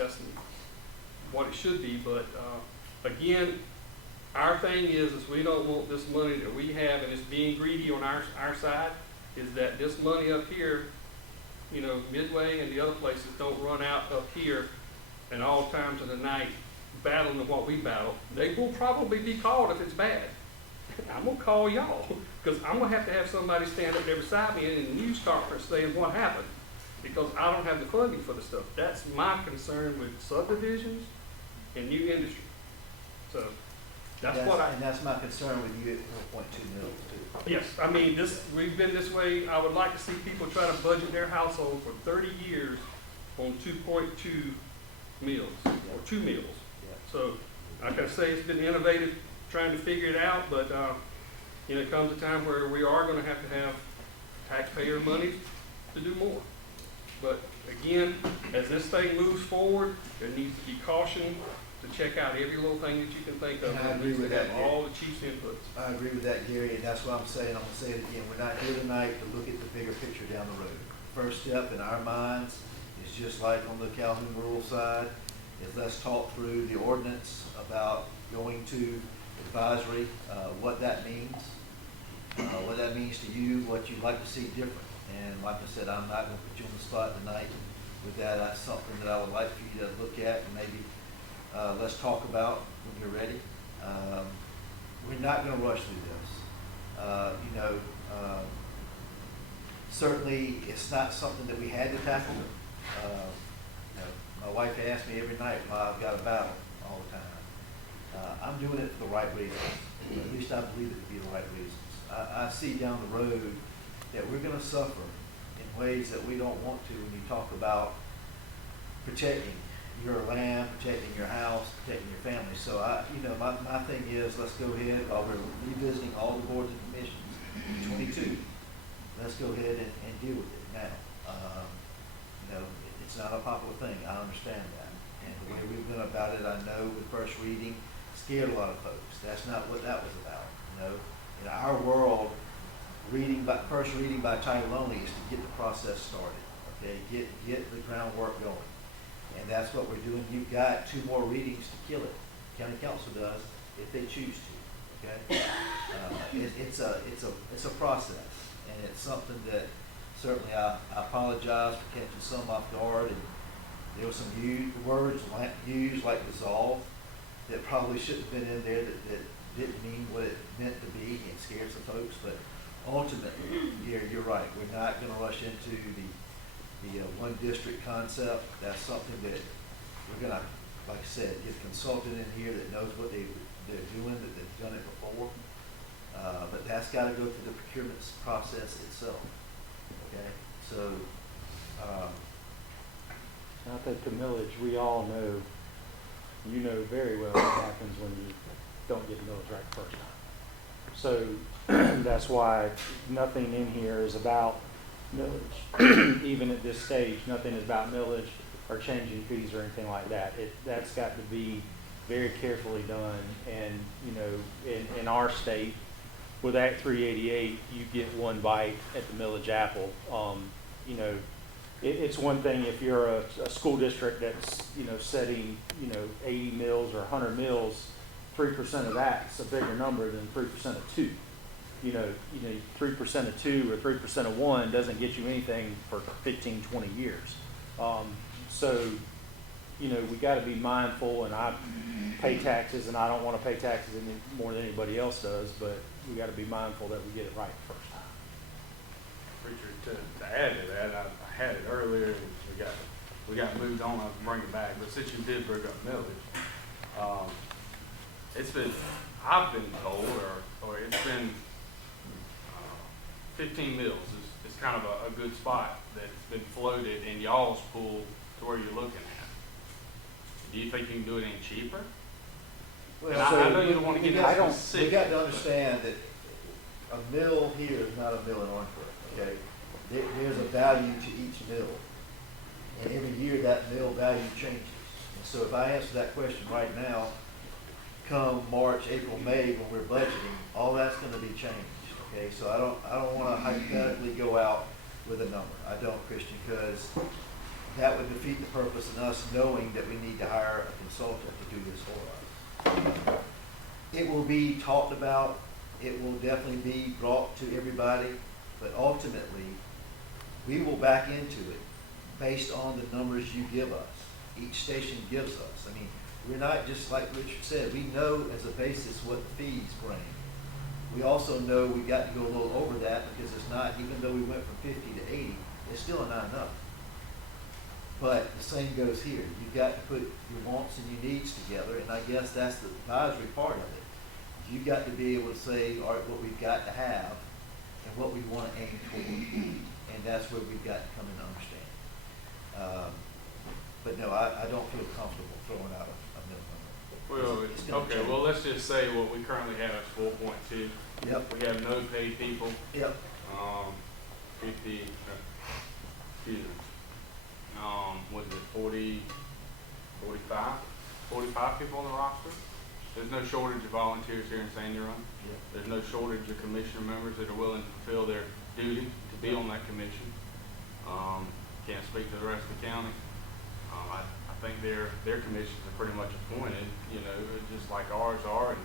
what it should be. But again, our thing is we don't want this money that we have, and it's being greedy on our side, is that this money up here, you know, Midway and the other places don't run out up here and all times of the night battling what we battle. They will probably be called if it's bad. I'm going to call y'all, because I'm going to have somebody stand up there beside me in the news conference saying what happened, because I don't have the funding for the stuff. That's my concern with subdivisions and new industry. So And that's my concern with you at 1.2 mils too. Yes, I mean, we've been this way. I would like to see people try to budget their household for 30 years on 2.2 meals, or 2 meals. Yeah. So, like I say, it's been innovative trying to figure it out, but, it comes a time where we are gonna have to have taxpayer money to do more. But again, as this thing moves forward, there needs to be caution to check out every little thing that you can think of. And I agree Needs to with that, have all the chief's inputs. I agree with that, Gary, and that's what I'm saying. I'm gonna say it again. We're not here tonight to look at the bigger picture down the road. First step in our minds is just like on the Calhoun rural side, is let's talk through the ordinance about going to advisory, what that means to you, what you'd like to see different. And like I said, I'm not gonna put you on the spot tonight with that. That's something that I would like for you to look at and maybe let's talk about when you're ready. We're not gonna rush through this. Certainly it's not something that we had to tackle. My wife asks me every night why I've got a battle all the time. I'm doing it for the right reasons. At least I believe it to be the right reasons. I see down the road that we're gonna suffer in ways that we don't want to when you talk about protecting your land, protecting your house, protecting your family. So my thing is, let's go ahead, while we're revisiting all the boards and commissions, 22, let's go ahead and deal with it now. It's not a popular thing, I understand that. And the way we've been about it, I know with first reading, scared a lot of folks. That's not what that was about. In our world, first reading by title only is to get the process started, okay? Get the groundwork going. And that's what we're doing. You've got 2 more readings to kill it. County Council does, if they choose to, okay? It's a process, and it's something that certainly I apologize for catching some off guard, and there were some words used like dissolve that probably shouldn't have been in there that didn't mean what it meant to be and scared some folks. But ultimately, you're right. We're not going to rush into the one district concept. That's something that we're going to, like I said, get a consultant in here that knows what they're doing, that they've done it before. But that's got to go through the procurement process itself. Okay, so. I think the millage, we all know, you know very well what happens when you don't get millage right the first time. So that's why nothing in here is about millage. Even at this stage, nothing is about millage or changing fees or anything like that. That's got to be very carefully done. And, in our state, with Act 388, you get one bite at the millage apple. It's one thing if you're a school district that's, setting, 80 mills or 100 mills, 3% of that's a bigger number than 3% of 2. 3% of 2 or 3% of 1 doesn't get you anything for 15, 20 years. We got to be mindful, and I pay taxes, and I don't want to pay taxes any more than anybody else does, but we got to be mindful that we get it right the first time. Richard, to add to that, I had it earlier, and we got moved on. I'll bring it back. But since you did bring up millage, I've been told, or it's been 15 mills is kind of a good spot that's been floated in y'all's pool to where you're looking at. Do you think you can do it any cheaper? Well, I know you don't want to get into specifics. We got to understand that a mill here is not a mill in Orangeburg, okay? There's a value to each mill. And every year that mill value changes. And so if I answer that question right now, come March, April, May, when we're budgeting, all that's going to be changed, okay? So I don't want to hypothetically go out with a number. I don't, Christian, because that would defeat the purpose in us knowing that we need to hire a consultant to do this for us. It will be talked about. It will definitely be brought to everybody, but ultimately, we will back into it based on the numbers you give us. Each station gives us. I mean, we're not just like Richard said. We know as a basis what the fees bring. We also know we got to go a little over that because it's not, even though we went from 50 to 80, it's still not enough. But the same goes here. You've got to put your wants and your needs together, and I guess that's the advisory part of it. you've got to be able to say, all right, what we've got to have and what we want to aim toward. And that's where we've got to come in and understand. But no, I don't feel comfortable throwing out a minimum. Well, It's gonna okay, change. well, let's just say what we currently have is 4.2. Yep, We have no paid people, yep. 50, excuse me, was it 40, 45 people on the roster? There's no shortage of volunteers here in Sandy Run. Yep. There's no shortage of commissioner members that are willing to fulfill their duty to be on that commission. Can't speak to the rest of the county. I think their commissions are pretty much appointed, you know, just like ours are, and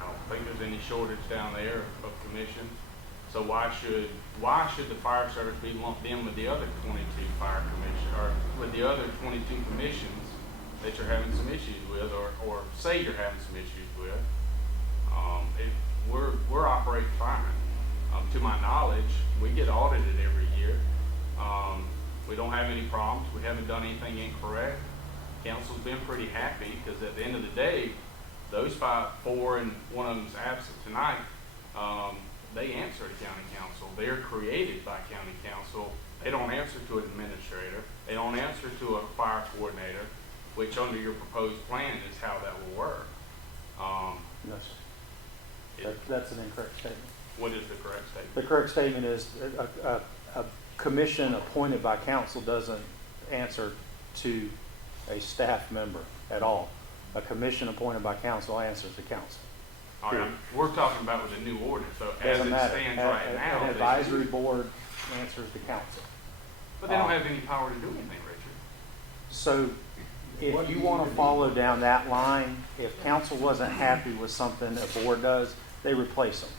I don't think there's any shortage down there of commissions. So why should the fire service be lumped in with the other 22 fire commission, or with the other 22 commissions that you're having some issues with, or say you're having some issues with? We're operating fine. To my knowledge, we get audited every year. We don't have any problems. We haven't done anything incorrect. Council's been pretty happy because at the end of the day, those four and one of them's absent tonight, they answer to county council. They're created by county council. They don't answer to an administrator. They don't answer to a fire coordinator, which under your proposed plan is how that will work. No, sir. That's an incorrect statement. What is the correct statement? The correct statement is a commission appointed by council doesn't answer to a staff member at all. A commission appointed by council answers to council. All right, we're talking about with the new ordinance, so as Doesn't it matter. stands right now. An they advisory do. board answers to council. But they don't have any power to do anything, Richard. So if you want to follow down that line, if council wasn't happy with something a board does, they replace them.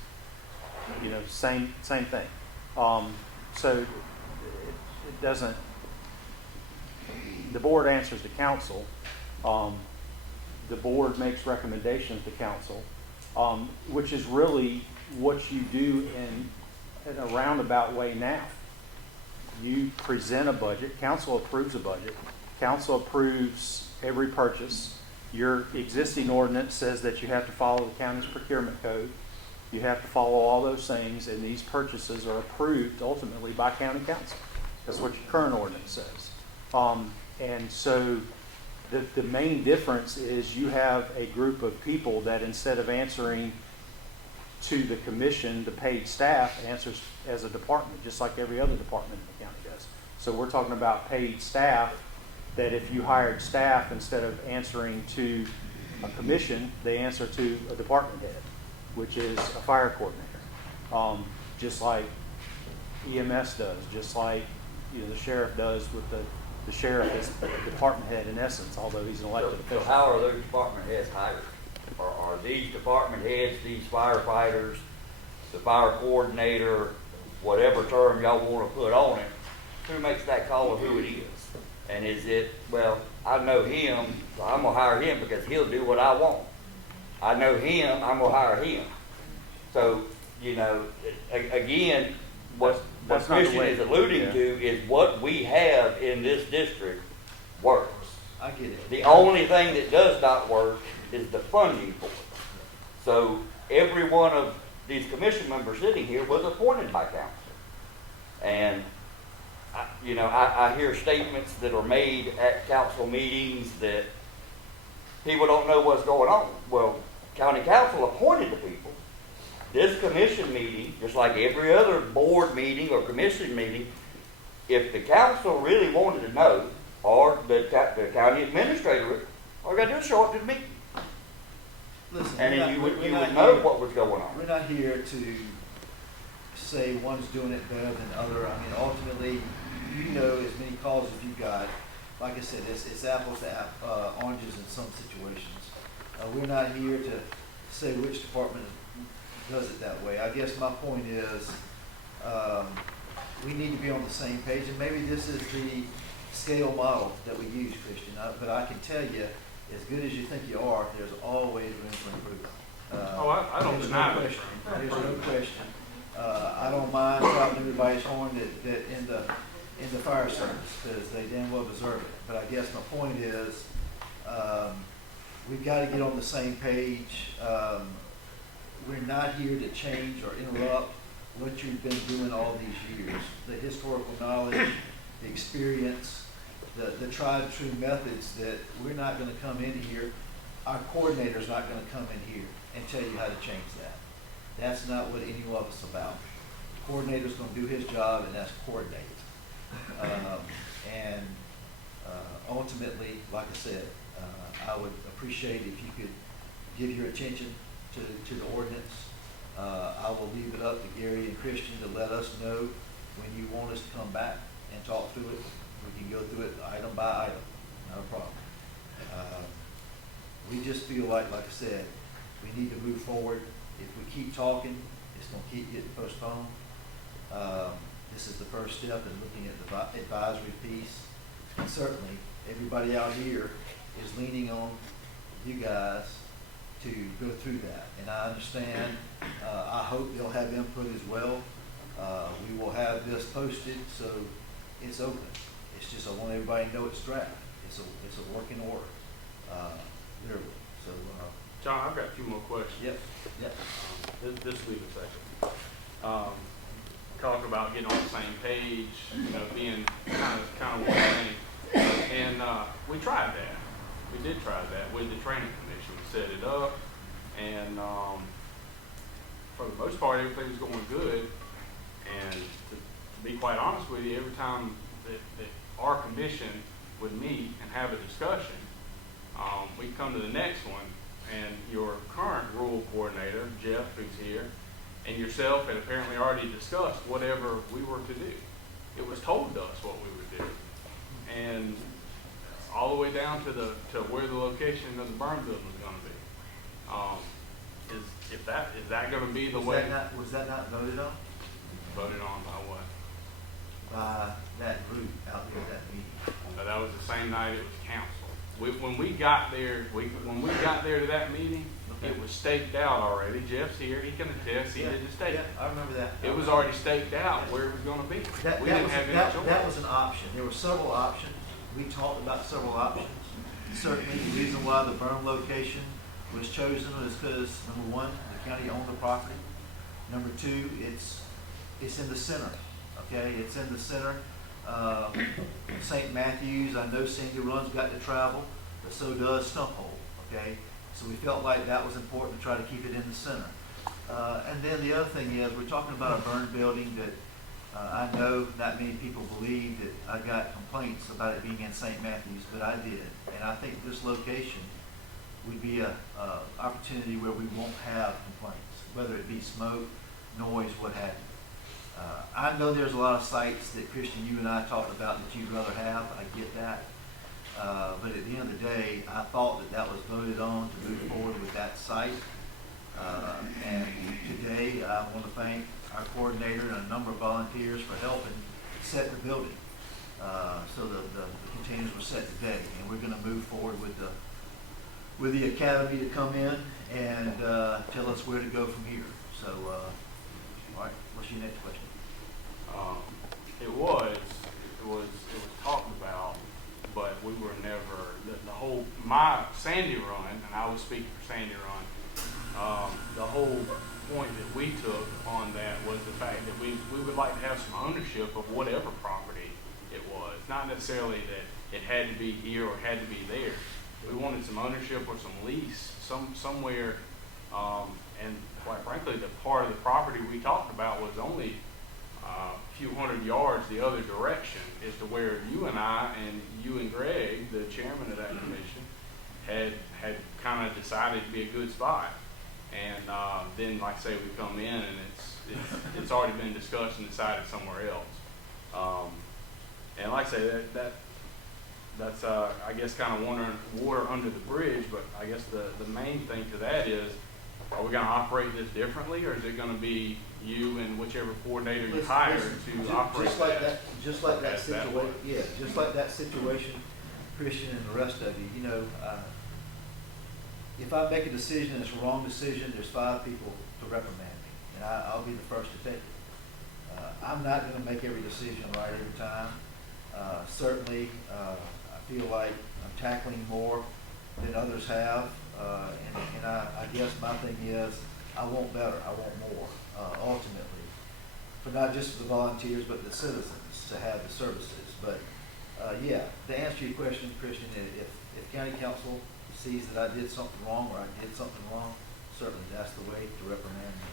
You know, same thing. So it doesn't, the board answers to council. The board makes recommendations to council, which is really what you do in a roundabout way now. You present a budget, council approves a budget, council approves every purchase. Your existing ordinance says that you have to follow the county's procurement code. You have to follow all those things, and these purchases are approved ultimately by county council. That's what your current ordinance says. And so the main difference is you have a group of people that instead of answering to the commission, the paid staff answers as a department, just like every other department in the county does. So we're talking about paid staff, that if you hired staff, instead of answering to a commission, they answer to a department head, which is a fire coordinator. Just like EMS does, just like the sheriff does with the sheriff is a department head in essence, although he's an elected So official. how are those department heads hired? Are these department heads, these firefighters, the fire coordinator, whatever term y'all want to put on it, who makes that call of who it is? And is it, well, I know him, so I'm going to hire him because he'll do what I want. I know him, I'm going to hire him. So, again, what That's not the Christian way- is alluding yeah. to is what we have in this district works. I get it. The only thing that does not work is the funding for it. So every one of these commission members sitting here was appointed by council. And, I hear statements that are made at council meetings that people don't know what's going on. Well, county council appointed the people. This commission meeting, just like every other board meeting or commission meeting, if the council really wanted to know, or the county administrator, all you got to do is show up to the meeting. Listen, And we're then not- you we're would not know here- what was going on. We're not here to say one's doing it better than the other. I mean, ultimately, you know as many calls as you got. Like I said, it's apples to oranges in some situations. We're not here to say which department does it that way. I guess my point is, we need to be on the same page, and maybe this is the scale model that we use, Christian. But I can tell you, as good as you think you are, there's always room for improvement. I don't There's deny no that. question. There's no question. I don't mind dropping everybody's horn that in the fire service, because they damn well deserve it. But I guess my point is, we've got to get on the same page. we're not here to change or interrupt what you've been doing all these years. The historical knowledge, the experience, the tried and true methods that we're not gonna come in here, our coordinator's not gonna come in here and tell you how to change that. That's not what any of us about. The coordinator's gonna do his job, and that's coordinate. Ultimately, like I said, I would appreciate if you could give your attention to the ordinance. I will leave it up to Gary and Christian to let us know when you want us to come back and talk through it. We can go through it item by item, not a problem. We just feel like I said, we need to move forward. If we keep talking, it's gonna keep getting postponed. This is the first step in looking at the advisory piece. And certainly, everybody out here is leaning on you guys to go through that. And I understand, I hope they'll have input as well. We will have this posted, so it's open. It's just, I want everybody to know it's draft. It's a working order, literally. So, John, I've got a few more questions. yep. This will be the second. Talk about getting on the same page, being kind of one thing. And we tried that. We did try that with the training commission. We set it up, and for the most part, everything was going good. And to be quite honest with you, every time that our commission would meet and have a discussion, we'd come to the next one, and your current rural coordinator, Jeff, who's here, and yourself had apparently already discussed whatever we were to do. It was told to us what we would do. And all the way down to where the location of the burn building was gonna be. Is that gonna be the way? Was that not voted on? Voted on by what? By that group out there at that meeting. That was the same night it was council. When we got there, to that meeting, it was staked out already. Jeff's here, he can attest, he did the stake. Yeah, I remember that. It was already staked out where it was gonna be. We didn't have any choice. That was an option. There were several options. We talked about several options. Certainly, the reason why the burn location was chosen was because, number one, the county owned the property. Number two, it's in the center, okay? It's in the center. St. Matthews, I know Sandy Run's got to travel, but so does Stumphole, okay? So we felt like that was important to try to keep it in the center. And then the other thing is, we're talking about a burned building that I know not many people believe that I got complaints about it being in St. Matthews, but I did. And I think this location would be a opportunity where we won't have complaints, whether it be smoke, noise, what have you. I know there's a lot of sites that, Christian, you and I talked about that you'd rather have. I get that. But at the end of the day, I thought that was voted on to move forward with that site. And today, I want to thank our coordinator and a number of volunteers for helping set the building. So the containers were set today, and we're going to move forward with the academy to come in and tell us where to go from here. So, all right, what's your next question? It was talked about, but we were never, my Sandy Run, and I was speaking for Sandy Run, the whole point that we took on that was the fact that we would like to have some ownership of whatever property it was. Not necessarily that it had to be here or had to be there. We wanted some ownership or some lease, somewhere, and quite frankly, the part of the property we talked about was only a few hundred yards the other direction, as to where you and I and you and Greg, the chairman of that commission, had kind of decided to be a good spot. And then, like I say, we come in and it's already been discussed and decided somewhere else. And like I say, that's I guess kind of water under the bridge. But I guess the main thing to that is, are we going to operate this differently, or is it going to be you and whichever coordinator you hire to operate just like that situation, Christian and the rest of you, if I make a decision and it's a wrong decision, there's 5 people to reprimand me, and I'll be the first to take it. I'm not going to make every decision right every time. Certainly, I feel like I'm tackling more than others have, and I guess my thing is, I want better, I want more, ultimately, but not just for the volunteers, but the citizens to have the services. But, yeah, to answer your question, Christian, if county council sees that I did something wrong or I did something wrong, certainly that's the way to reprimand me.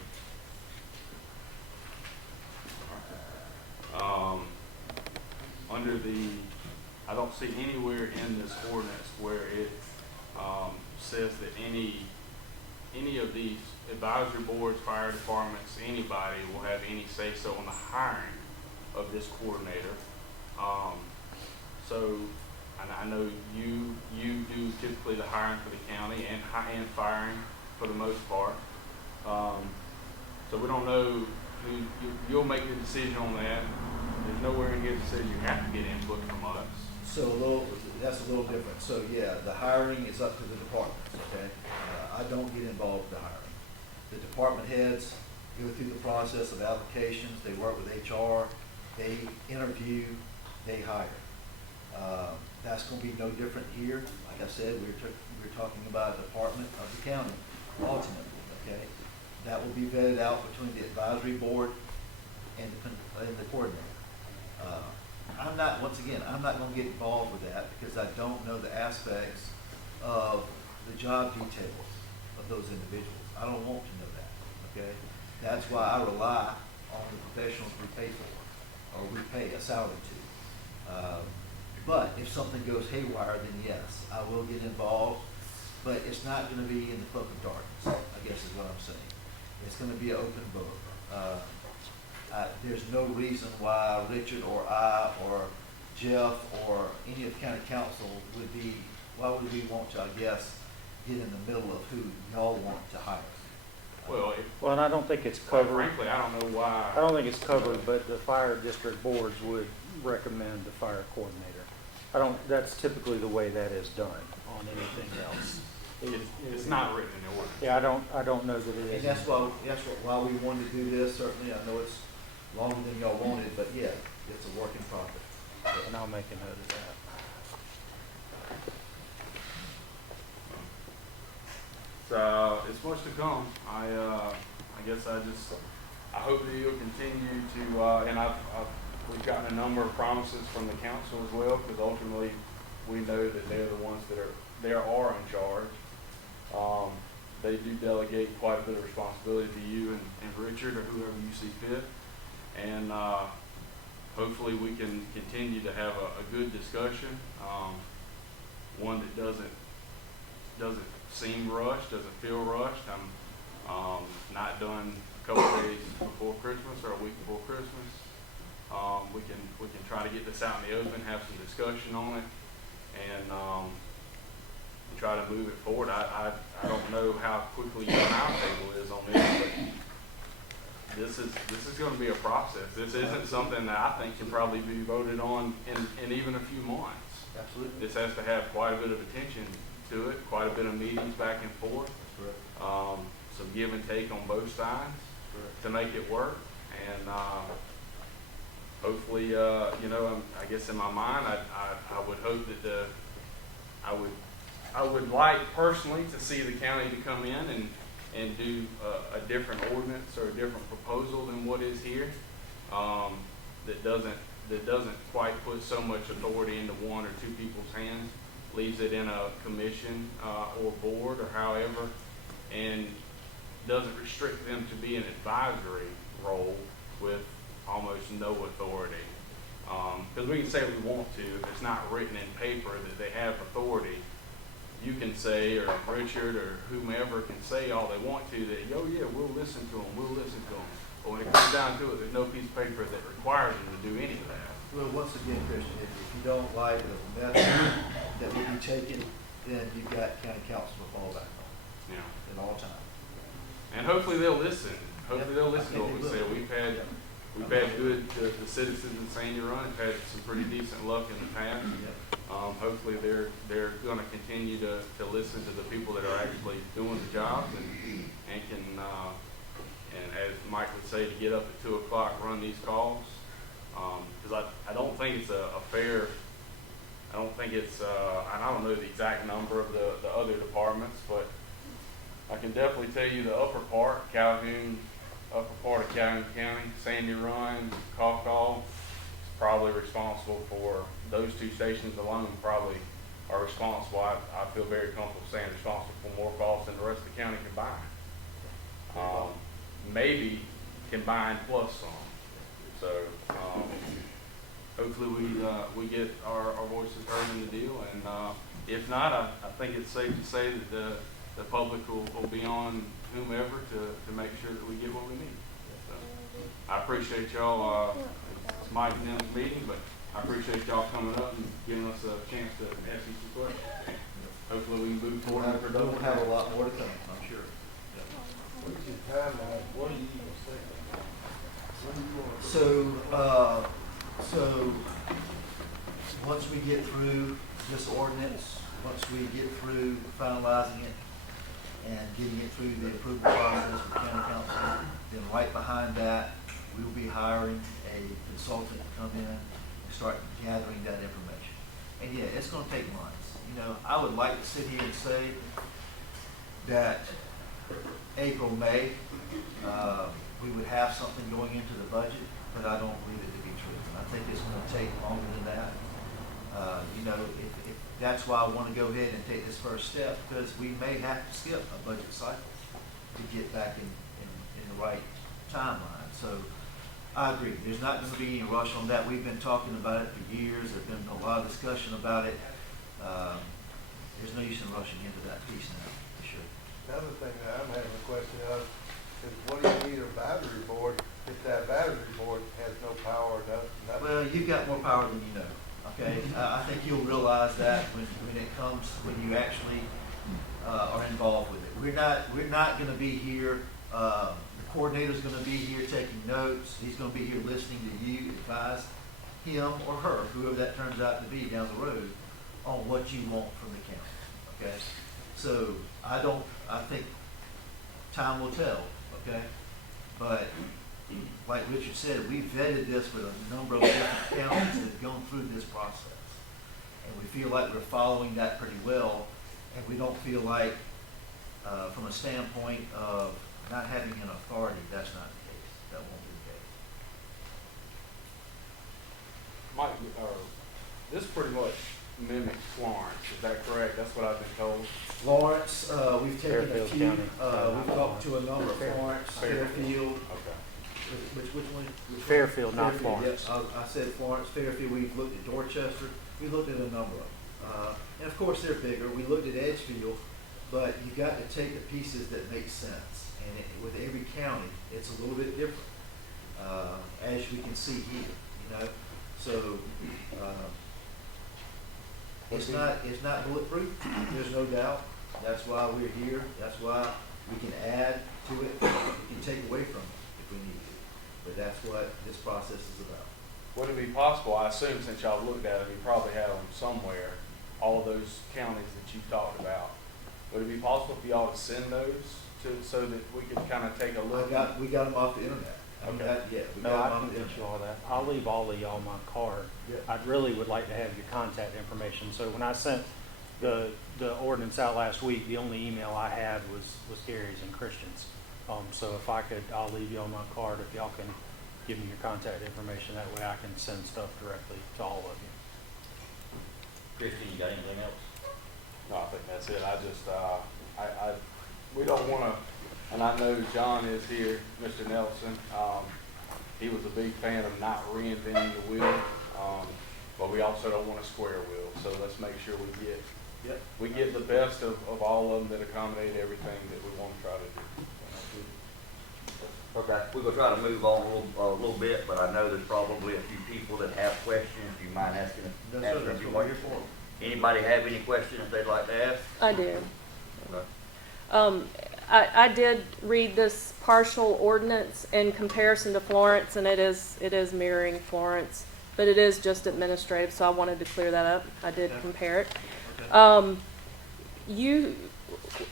Under the, I don't see anywhere in this ordinance where it says that any of these advisory boards, fire departments, anybody will have any say-so on the hiring of this coordinator. So, and I know you do typically the hiring for the county and firing for the most part. So we don't know who, you'll make the decision on that. There's nowhere in here that says you have to get input from us. So that's a little different. So yeah, the hiring is up to the departments, okay? I don't get involved with the hiring. The department heads go through the process of applications, they work with HR, they interview, they hire. That's gonna be no different here. Like I said, we're talking about a department of the county, ultimately, okay? That will be vetted out between the advisory board and the coordinator. I'm not gonna get involved with that because I don't know the aspects of the job details of those individuals. I don't want to know that, okay? That's why I rely on the professionals we pay for, or we pay a salary to. But if something goes haywire, then yes, I will get involved, but it's not gonna be in the cloak of darkness, I guess is what I'm saying. It's gonna be an open book. There's no reason why Richard or I or Jeff or any of the county council why would we want to, I guess, get in the middle of who y'all want to hire? Well, Well, and I don't think it's quite covered. frankly, I don't know why. I don't think it's covered, but the fire district boards would recommend the fire coordinator. That's typically the way that is done on anything else. It's not written in the ordinance. Yeah, I don't know that it And is. that's why we wanted to do this, certainly. I know it's longer than y'all wanted, but yeah, it's a work in progress. And I'll make a note of that. So it's much to come. I guess I hope that you'll continue to, and we've gotten a number of promises from the council as well, because ultimately we know that they're the ones that are in charge. They do delegate quite a bit of responsibility to you and Richard or whoever you see fit, and hopefully we can continue to have a good discussion, one that doesn't seem rushed, doesn't feel rushed. I'm not done a couple days before Christmas or a week before Christmas. We can try to get this out in the open, have some discussion on it, and try to move it forward. I don't know how quickly your timetable is on this, but this is going to be a process. This isn't something that I think can probably be voted on in even a few months. Absolutely. This has to have quite a bit of attention to it, quite a bit of meetings back and forth, some give and take on both sides to make it work. And hopefully, I guess in my mind, I would hope that I would like personally to see the county to come in and do a different ordinance or a different proposal than what is here, that doesn't quite put so much authority into one or two people's hands, leaves it in a commission or board or however, and doesn't restrict them to be an advisory role with almost no authority. Because we can say we want to, if it's not written in paper that they have authority, you can say, or Richard or whomever can say all they want to, that, oh yeah, we'll listen to them. But when it comes down to it, there's no piece of paper that requires them to do any of that. Well, once again, Christian, if you don't like the method that will be taken, then you've got county council to fall back on Yeah. at all times. And hopefully they'll listen. Hopefully Yep. they'll listen to what we say. We've had good, the citizens in Sandy Run have had some pretty decent luck in the past. Yep. Hopefully they're going to continue to listen to the people that are actually doing the jobs and can, and as Mike would say, to get up at 2 o'clock, run these calls. Because I don't think it's a fair, I don't think it's, and I don't know the exact number of the other departments, but I can definitely tell you the upper part, Calhoun, upper part of Calhoun County, Sandy Run, Caw, is probably responsible for those two stations alone. Probably are responsible. I feel very comfortable saying responsible for more calls than the rest of the county combined. Maybe combined plus some. So hopefully we get our voices heard in the deal, and if not, I think it's safe to say that the public will be on whomever to make sure that we get what we need. So I appreciate y'all. It's Mike and Nell's meeting, but I appreciate y'all coming up and giving us a chance to ask you some questions. Hopefully we can move forward. We'll have a lot more to come, I'm sure. What's your timeline? What are you gonna say? When you gonna? So once we get through this ordinance, once we get through finalizing it and getting it through the approval process with county council, then right behind that, we will be hiring a consultant to come in and start gathering that information. And yeah, it's gonna take months. You know, I would like to sit here and say that April, May, we would have something going into the budget, but I don't believe it to be true. I think it's gonna take longer than that. You know, if that's why I wanna go ahead and take this first step, because we may have to skip a budget cycle to get back in the right timeline. So I agree, there's not gonna be any rush on that. We've been talking about it for years. There's been a lot of discussion about it. There's no use in rushing into that piece now, for sure. The other thing that I'm having a question of is what do you need a battery board if that battery board has no power, nothing? Well, you've got more power than you know, okay? I think you'll realize that when you actually are involved with it. We're not gonna be here, the coordinator's gonna be here taking notes. He's gonna be here listening to you, advise him or her, whoever that turns out to be down the road, on what you want from the county, okay? So I think time will tell, okay? But like Richard said, we vetted this with a number of different counties that have gone through this process. And we feel like we're following that pretty well, and we don't feel like, from a standpoint of not having an authority, that's not the case. That won't be the case. Mike, this pretty much mimics Florence. Is that correct? That's what I've been told. Florence, we've taken a Fairfield few, County. we've talked to a number of Florence, Fairfield, Okay. which one? Fairfield, not Fairfield, Florence. yes. I said Florence, Fairfield, we've looked at Dorchester, we looked at a number of them. And of course, they're bigger. We looked at Edgefield, but you got to take the pieces that make sense. And with every county, it's a little bit different, as we can see here, you know. So, it's not bulletproof, there's no doubt. That's why we're here. That's why we can add to it, we can take away from it if we need to. But that's what this process is about. Would it be possible, I assume since y'all looked at them, you probably have them somewhere, all of those counties that you've talked about. Would it be possible for y'all to send those so that we could kind of take a look? We got them off the internet. I mean, Okay. we No, got I them off can the get internet. you all that. I'll leave all of y'all my card. Yeah. I really would like to have your contact information. So when I sent the ordinance out last week, the only email I had was Gary's and Christian's. So if I could, I'll leave you on my card if y'all can give me your contact information. That way I can send stuff directly to all of you. Christian, you got anything else? No, I think that's it. I just, we don't want to, and I know John is here, Mr. Nelson. He was a big fan of not reinventing the wheel, but we also don't want a square wheel. So let's make sure we get the best of all of them that accommodate everything that we want to try to do. Okay, we're gonna try to move on a little bit, but I know there's probably a few people that have questions. Do you mind asking No, them? sir, Asking that's them what we're here for. Anybody have any questions they'd like to ask? I do. Okay. I did read this partial ordinance in comparison to Florence, and it is mirroring Florence, but it is just administrative, so I wanted to clear that up. I did Okay. compare it. Okay.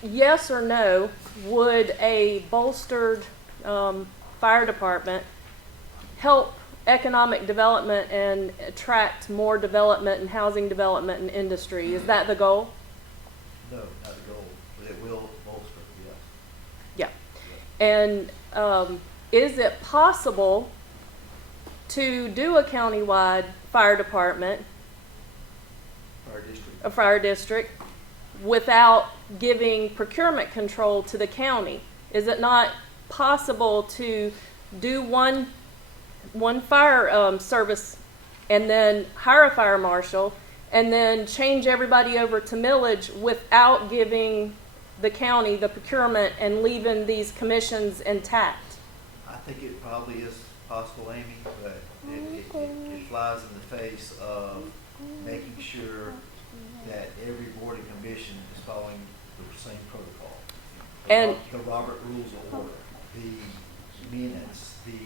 Yes or no, would a bolstered fire department help economic development and attract more development and housing development and industry? Is that the goal? No, not the goal, but it will bolster, yes. And is it possible to do a countywide fire department, Fire district. a fire district, without giving procurement control to the county? Is it not possible to do one fire service and then hire a fire marshal and then change everybody over to millage without giving the county the procurement and leaving these commissions intact? I think it probably is possible, Amy, but it flies in the face of making sure that every board and commission is following the same protocol. And- The Robert Rules of Order, the minutes, the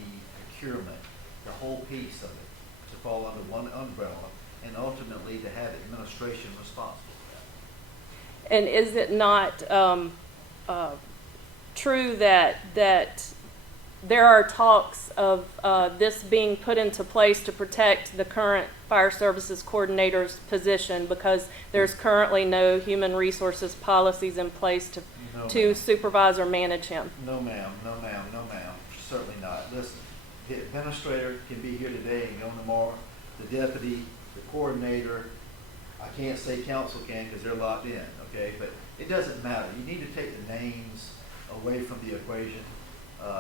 procurement, the whole piece of it, to fall under one umbrella, and ultimately to have administration responsible for that. And is it not true that there are talks of this being put into place to protect the current fire services coordinator's position because there's currently no human resources policies in place No, to ma'am. supervise or manage him? No, ma'am, no, ma'am, no, ma'am, certainly not. Listen, the administrator can be here today and gone tomorrow, the deputy, the coordinator, I can't say council can because they're locked in, okay? But it doesn't matter. You need to take the names away from the equation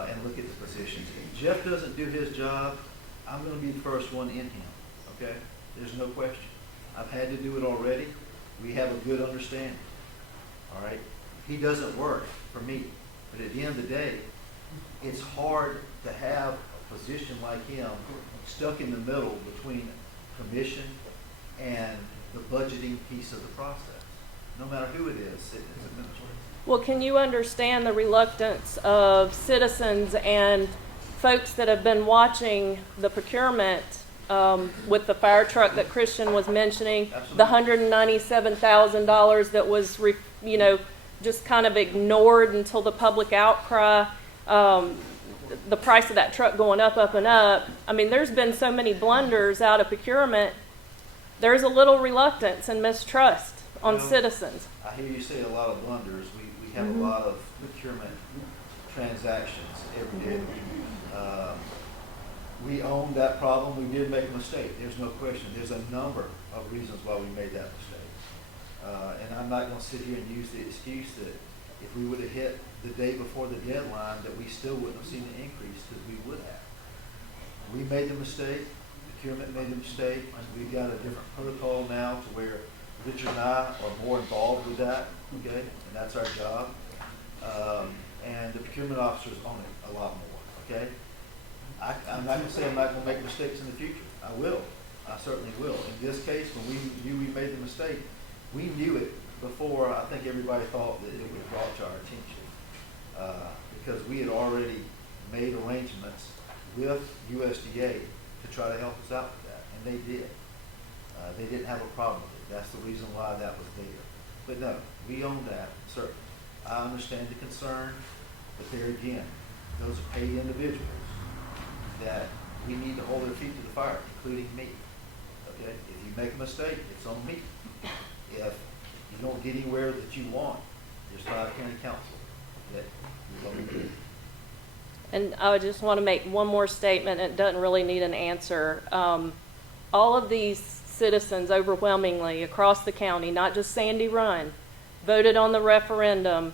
and look at the positions. If Jeff doesn't do his job, I'm gonna be the first one in him, okay? There's no question. I've had to do it already. We have a good understanding, all right? He doesn't work for me, but at the end of the day, it's hard to have a position like him stuck in the middle between commission and the budgeting piece of the process. No matter who it is, it's administrative. Well, can you understand the reluctance of citizens and folks that have been watching the procurement with the fire truck that Christian was mentioning, Absolutely. the $197,000 that was, just kind of ignored until the public outcry, the price of that truck going up, and up. I mean, there's been so many blunders out of procurement. There's a little reluctance and mistrust on Well, citizens. I hear you say a lot of blunders. We have a lot of procurement transactions every day. We own that problem. We did make a mistake. There's no question. There's a number of reasons why we made that mistake. And I'm not going to sit here and use the excuse that if we would have hit the day before the deadline that we still wouldn't have seen an increase, because we would have. We made the mistake. Procurement made the mistake. We've got a different protocol now to where Richard and I are more involved with that, okay? And that's our job. And the procurement officers own it a lot more, okay? I'm not going to say I'm not going to make mistakes in the future. I will. I certainly will. In this case, when we knew we made the mistake, we knew it before I think everybody thought that it would be brought to our attention. Because we had already made arrangements with USDA to try to help us out with that, and they did. They didn't have a problem with it. That's the reason why that was there. But no, we own that, certainly. I understand the concern, but there again, those are paid individuals that we need to hold their feet to the fire, including me. Okay? If you make a mistake, it's on me. If you don't get anywhere that you want, there's 5 county council that you're going to do. And I just want to make one more statement. It doesn't really need an answer. All of these citizens overwhelmingly across the county, not just Sandy Run, voted on the referendum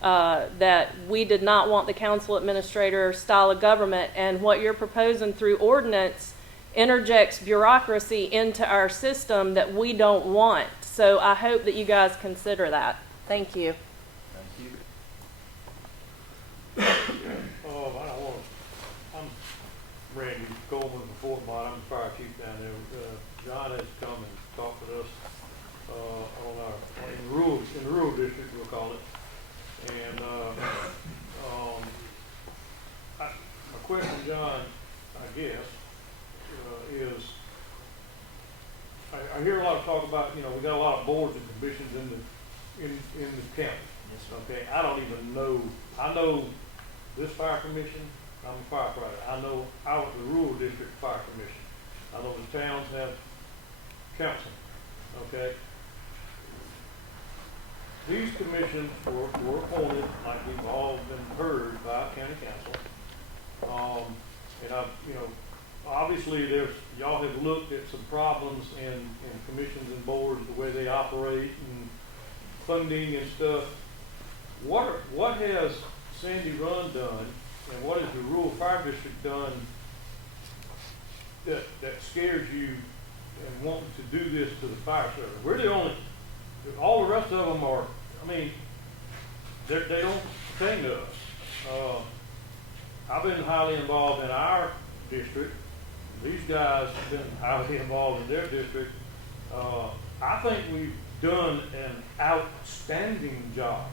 that we did not want the council administrator style of government, and what you're proposing through ordinance interjects bureaucracy into our system that we don't want. So I hope that you guys consider that. Thank you. Thank you. I don't want to, I'm Randy Coleman from Fort Mott. I'm the fire chief down there. John has come and talked with us on our, in the rural district, we'll call it. And my question, John, I guess, is I hear a lot of talk about, we got a lot of boards and commissions in the county. Okay, I don't even know. I know this fire commission. I'm a firefighter. I know the rural district fire commission. I know the towns have council. Okay. these commissions were appointed, like we've all been heard, by county council. And I've, obviously y'all have looked at some problems in commissions and boards, the way they operate and funding and stuff. What has Sandy Run done, and what has the rural fire district done that scares you and wanting to do this to the fire service? We're the only, all the rest of them are, they don't pertain to us. I've been highly involved in our district. These guys have been highly involved in their district. I think we've done an outstanding job.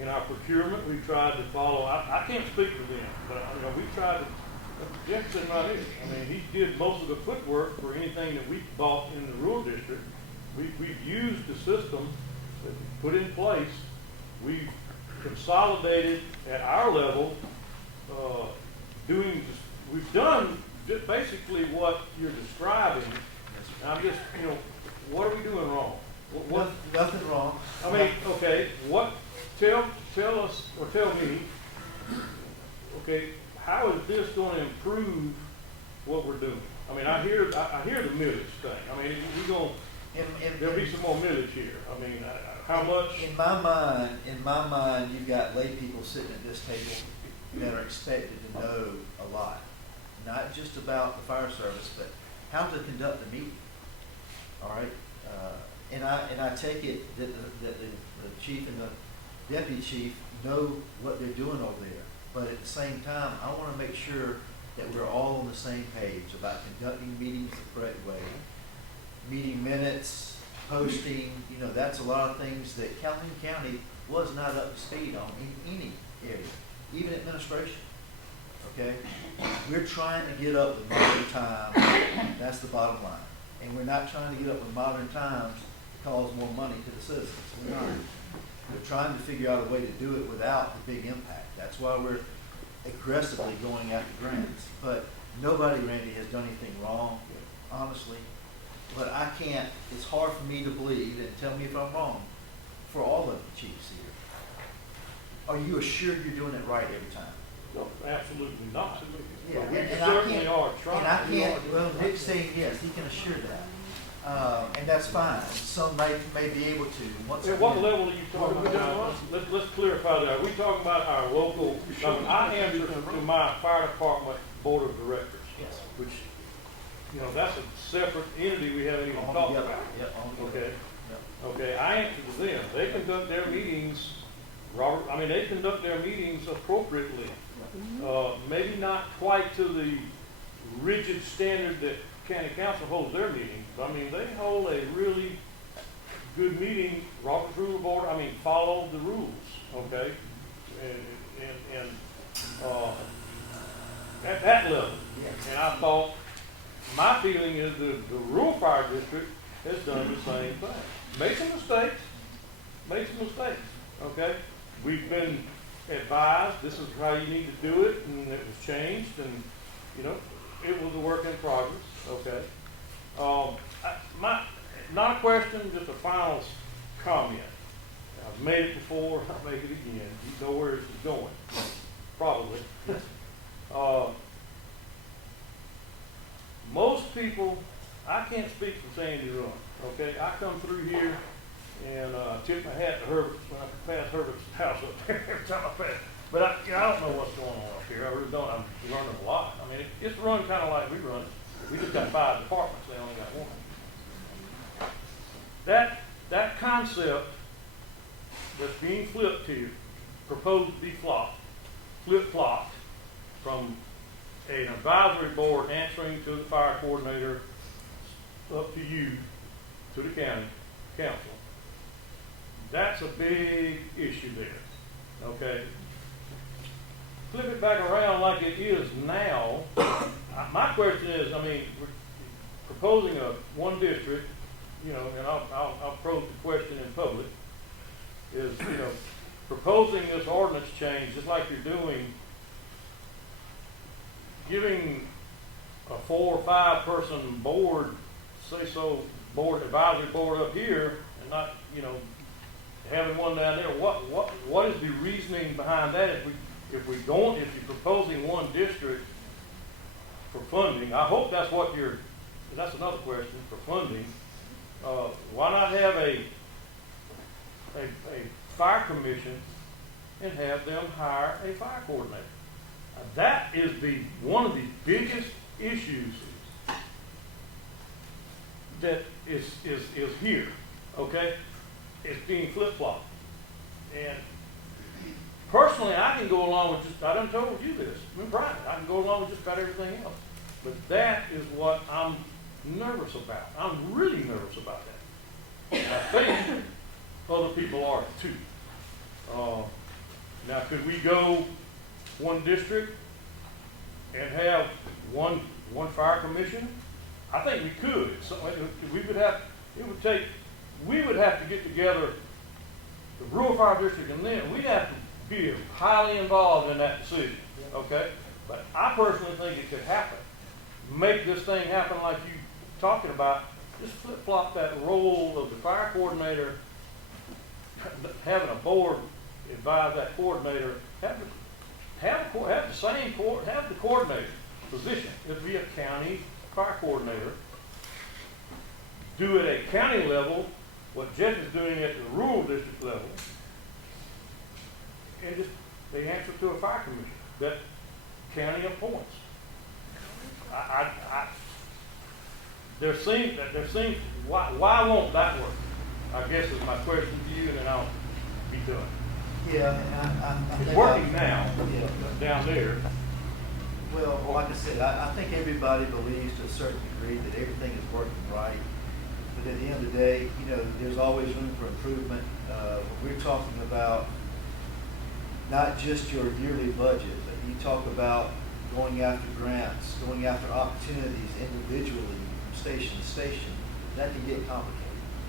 In our procurement, we tried to follow, I can't speak for them, but we tried to, Jefferson right here, he did most of the footwork for anything that we bought in the rural district. We've used the system that we put in place. We've consolidated at our level, we've done just basically what you're describing. And I'm just, what are we doing wrong? What? Nothing wrong. Okay, tell us, or tell me, okay, how is this going to improve what we're doing? I hear the millage thing. We're going, there'll be some more millage here. How much? In my mind, you've got lay people sitting at this table that are expected to know a lot, not just about the fire service, but how to conduct a meeting. All right, and I take it that the chief and the deputy chief know what they're doing over there, but at the same time, I want to make sure that we're all on the same page about conducting meetings the correct way, meeting minutes, posting. That's a lot of things that Calhoun County was not up to speed on in any area, even administration. Okay, we're trying to get up with modern times. That's the bottom line, and we're not trying to get up with modern times to cause more money to the citizens. We're not. We're trying to figure out a way to do it without the big impact. That's why we're aggressively going after grants. But nobody, Randy, has done anything wrong, honestly. But I can't, it's hard for me to believe, and tell me if I'm wrong, for all of the chiefs here. Are you assured you're doing it right every time? No, absolutely not. Yeah, But we and certainly are trying. And I can't, well, Nick's saying yes, he can assure that. And that's fine. Some may be able to. Once At what again, level are you talking about? Let's clarify that. Are we talking about our local, I answer to my fire department board of directors, Yes. which, that's a separate entity we haven't even On talked together. about. Yep, on together. Okay, Yep. okay, I answer to them. They conduct their meetings, Robert, they conduct their meetings appropriately. Maybe not quite to the rigid standard that county council holds their meetings. They hold a really good meeting. Robert's Rule Board, follow the rules, okay? And at that level. Yes. And I thought, my feeling is the rural fire district has done the same thing. Made some mistakes, okay? We've been advised, this is how you need to do it, and it was changed, and, it was a work in progress, okay? Not a question, just a final comment. I've made it before, I'll make it again. You know where this is going, probably. Most people, I can't speak for Sandy Run, okay? I come through here and tip my hat to Herbert when I pass Herbert's house up there every time I pass. But I don't know what's going on up here. I really don't. I'm running a lot. It's run kind of like we run it. We just got 5 departments. They only got 1. That concept that's being flipped here, proposed to be flip-flopped from an advisory board answering to the fire coordinator up to you, to the county council. That's a big issue there, okay? Flip it back around like it is now. My question is, we're proposing one district, and I'll pose the question in public, is, proposing this ordinance change, just like you're doing, giving a 4 or 5 person board, advisory board up here, and not, having one down there, what is the reasoning behind that? If you're proposing one district for funding, I hope that's that's another question for funding. Why not have a fire commission and have them hire a fire coordinator? That is one of the biggest issues that is here, okay? It's being flip-flopped. And personally, I can go along with I done told you this, in private, I can go along with just about everything else. But that is what I'm nervous about. I'm really nervous about that. And I think other people are too. Now, could we go one district and have one fire commission? I think we could. So we would have to get together the rural fire district, and then we'd have to be highly involved in that decision. Okay? But I personally think it could happen. Make this thing happen like you talking about. Just flip-flop that role of the fire coordinator, having a board advise that coordinator, have the coordinator position. It'd be a county fire coordinator. Do it at county level what Jeff is doing at the rural district level, and just they answer to a fire commission that county appoints. There seems why won't that work? I guess is my question to you, and then I'll be done. Yeah, and I It's think working now, Yeah. down there. Well, like I said, I think everybody believes to a certain degree that everything is working right. But at the end of the day, there's always room for improvement. When we're talking about not just your yearly budget, but you talk about going after grants, going after opportunities individually from station to station, that can get complicated.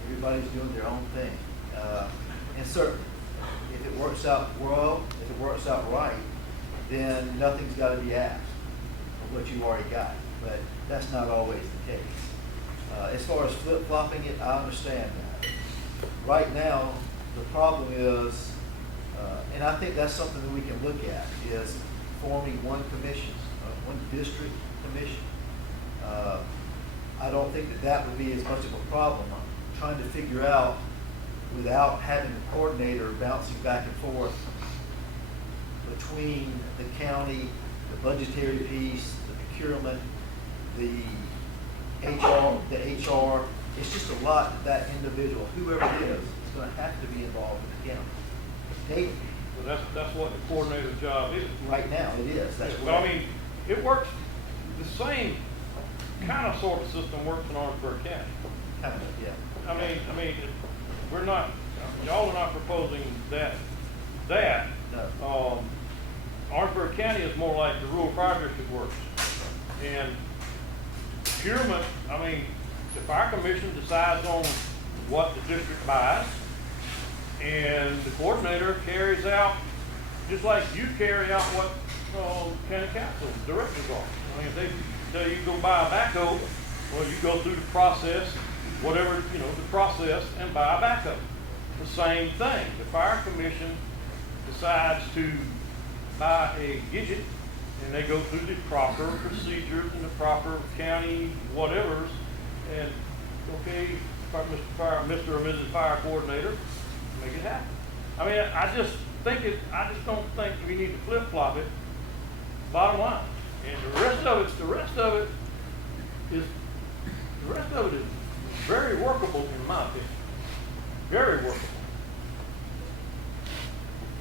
Everybody's doing their own thing. And certainly, if it works out well, if it works out right, then nothing's got to be asked of what you've already got. But that's not always the case. As far as flip-flopping it, I understand that. Right now, the problem is, and I think that's something that we can look at, is forming one commission, one district commission. I don't think that would be as much of a problem. I'm trying to figure out, without having a coordinator bouncing back and forth between the county, the budgetary piece, the procurement, the HR, it's just a lot that individual, whoever it is going to have to be involved with the county. Daily. Well, that's what the coordinator's job is. Right now, it is. That's But I mean, it works, the same kind of sort of system works in Orangeburg County. kind of, yeah. I mean, we're not, y'all are not proposing that. No. Orangeburg County is more like the rural fire district works. And procurement, I mean, the fire commission decides on what the district buys, and the coordinator carries out, just like you carry out what county council directors are. I mean, if they tell you go buy a backhoe, well, you go through the process, whatever, the process, and buy a backhoe. The same thing. The fire commission decides to buy a gadget, and they go through the proper procedures and the proper county whatevers, and okay, Mr. or Mrs. Fire Coordinator, make it happen. I mean, I just don't think we need to flip-flop it, bottom line. And the rest of it is very workable in my opinion. Very workable.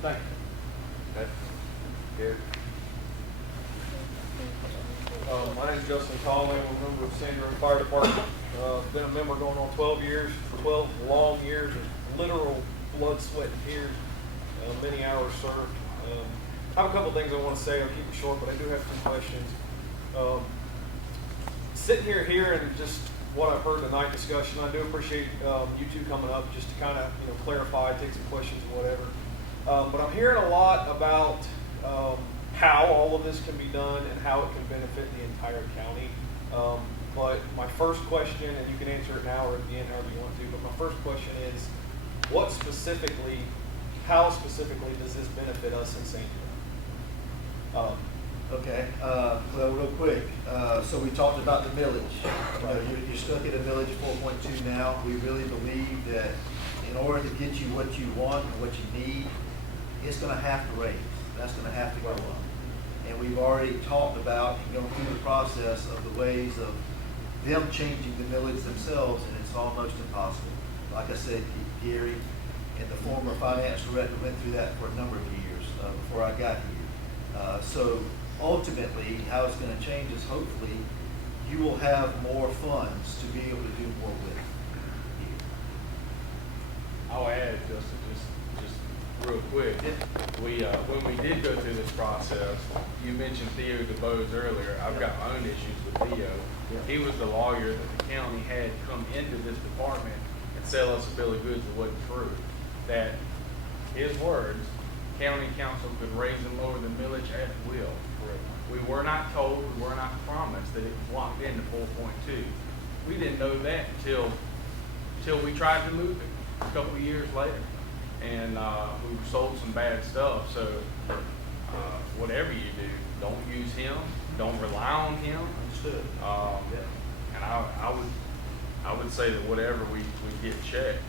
Thank you. Okay. Good. My name is Justin Conley. I'm a member of the San Diego Fire Department. Been a member going on 12 years, 12 long years of literal blood, sweat, and tears, many hours served. I have a couple things I want to say. I'll keep it short, but I do have some questions. Sitting here and just what I've heard tonight discussion, I do appreciate you two coming up just to kind of clarify, take some questions or whatever. But I'm hearing a lot about how all of this can be done and how it can benefit the entire county. But my first question, and you can answer it now or at the end, however you want to, but my first question is, how specifically does this benefit us in St. John? Okay, well, real quick, so we talked about the millage. You know, you're stuck at a millage of 4.2 now. We really believe that in order to get you what you want and what you need, it's gonna have to raise. That's gonna have to go up. And we've already talked about and gone through the process of the ways of them changing the millage themselves, and it's almost impossible. Like I said, Gary and the former finance director went through that for a number of years before I got here. So ultimately, how it's going to change is hopefully you will have more funds to be able to do more with. I'll add, Justin, just real quick. We, when we did go through this process, you mentioned Theo DeBose earlier. I've got my own issues with Theo. He was the lawyer that the county had come into this department and sell us a bill of goods that wasn't true. That, his words, county council could raise and lower the millage at will. We were not told, we were not promised that it was locked into 4.2. We didn't know that until we tried to move it a couple of years later. And we were sold some bad stuff. So whatever you do, don't use him, don't rely on him. Understood. And I would say that whatever we get checked,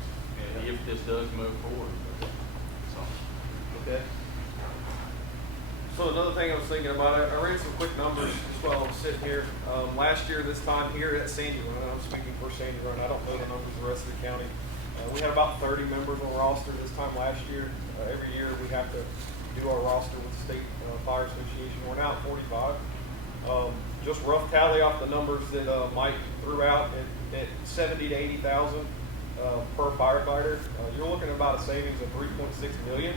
and if this does move forward. So. Okay. So another thing I was thinking about, I ran some quick numbers just while I'm sitting here. Last year, this time here at Sandy Run, I'm speaking for Sandy Run, I don't know the numbers of the rest of the county. We had about 30 members on roster this time last year. Every year we have to do our roster with the State Fire Association. We're now at 45. Just rough tally off the numbers that Mike threw out at 70 to 80,000 per firefighter. You're looking at about a savings of 3.6 million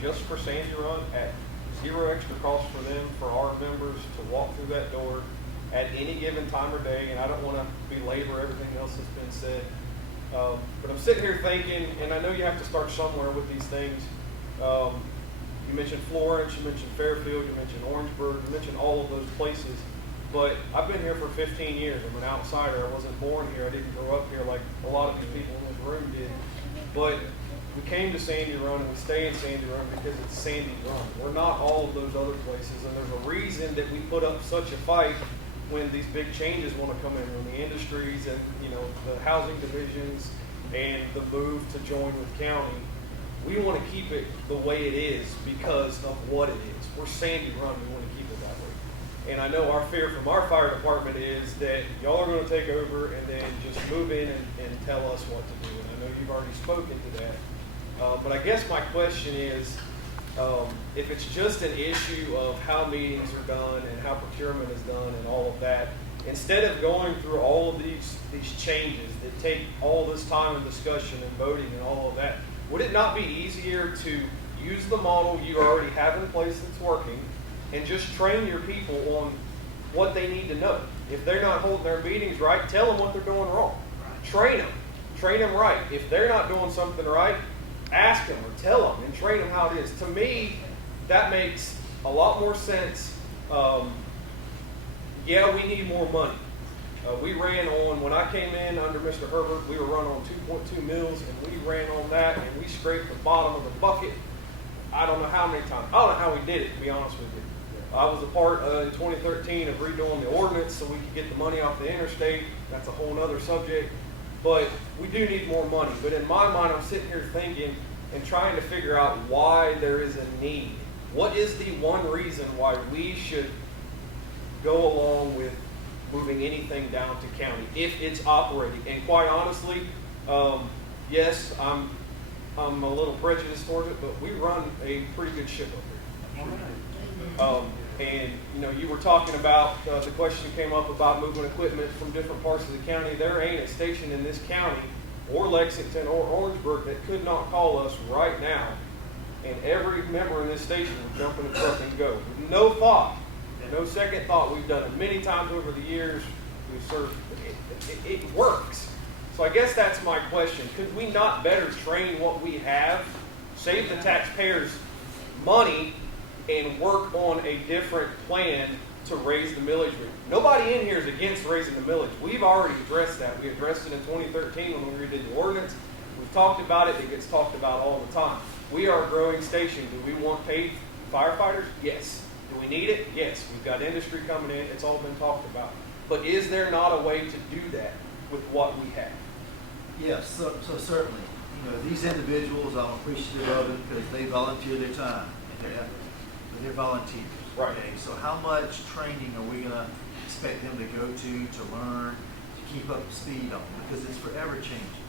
just for Sandy Run at zero extra cost for them, for our members to walk through that door at any given time or day. And I don't want to belabor everything else that's been said. But I'm sitting here thinking, and I know you have to start somewhere with these things. You mentioned Florence, you mentioned Fairfield, you mentioned Orangeburg, you mentioned all of those places. But I've been here for 15 years. I'm an outsider. I wasn't born here. I didn't grow up here like a lot of these people in this room did. But we came to Sandy Run and we stay in Sandy Run because it's Sandy Run. We're not all of those other places, and there's a reason that we put up such a fight when these big changes want to come in, when the industries and the housing divisions and the move to join with county. We want to keep it the way it is because of what it is. We're Sandy Run. We want to keep it that way. And I know our fear from our fire department is that y'all are going to take over and then just move in and tell us what to do. And I know you've already spoken to that. But I guess my question is, if it's just an issue of how meetings are done and how procurement is done and all of that, instead of going through all of these changes that take all this time and discussion and voting and all of that, would it not be easier to use the model you already have in place that's working and just train your people on what they need to know? If they're not holding their meetings right, tell them what they're doing wrong. Train them right. If they're not doing something right, ask them or tell them and train them how it is. To me, that makes a lot more sense. Yeah, we need more money. We ran on, when I came in under Mr. Herbert, we were running on 2.2 mils, and we ran on that, and we scraped the bottom of the bucket. I don't know how many times. I don't know how we did it, to be honest with you. I was a part in 2013 of redoing the ordinance so we could get the money off the interstate. That's a whole other subject. But we do need more money. But in my mind, I'm sitting here thinking and trying to figure out why there is a need. What is the one reason why we should go along with moving anything down to county if it's operating? And quite honestly, yes, I'm a little prejudiced towards it, but we run a pretty good ship up here. And you were talking about the question came up about moving equipment from different parts of the county. There ain't a station in this county or Lexington or Orangeburg that could not call us right now, and every member in this station would jump in a truck and go. No thought, no second thought. We've done it many times over the years. We've served. It works. So I guess that's my question. Could we not better train what we have, save the taxpayers money, and work on a different plan to raise the millage rate? Nobody in here is against raising the millage. We've already addressed that. We addressed it in 2013 when we redid the ordinance. We've talked about it, it gets talked about all the time. We are a growing station. Do we want paid firefighters? Yes. Do we need it? Yes. We've got industry coming in, it's all been talked about. But is there not a way to do that with what we have? Yes, so certainly, these individuals, I'm appreciative of it because they volunteer their time and their effort, but they're volunteers. Right. Okay, so how much training are we gonna expect them to go to learn, to keep up to speed on? Because it's forever changing.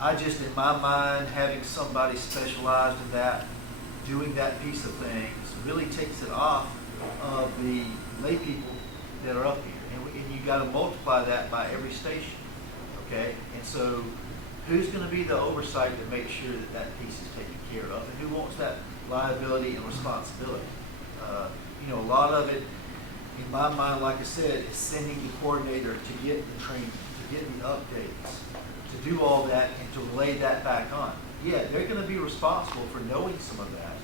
I just, in my mind, having somebody specialized in that, doing that piece of things, really takes it off of the lay people that are up here. And you got to multiply that by every station, okay? And so who's going to be the oversight to make sure that that piece is taken care of? And who wants that liability and responsibility? A lot of it, in my mind, like I said, is sending the coordinator to get the training, to get the updates, to do all that and to relay that back on. Yeah, they're going to be responsible for knowing some of that,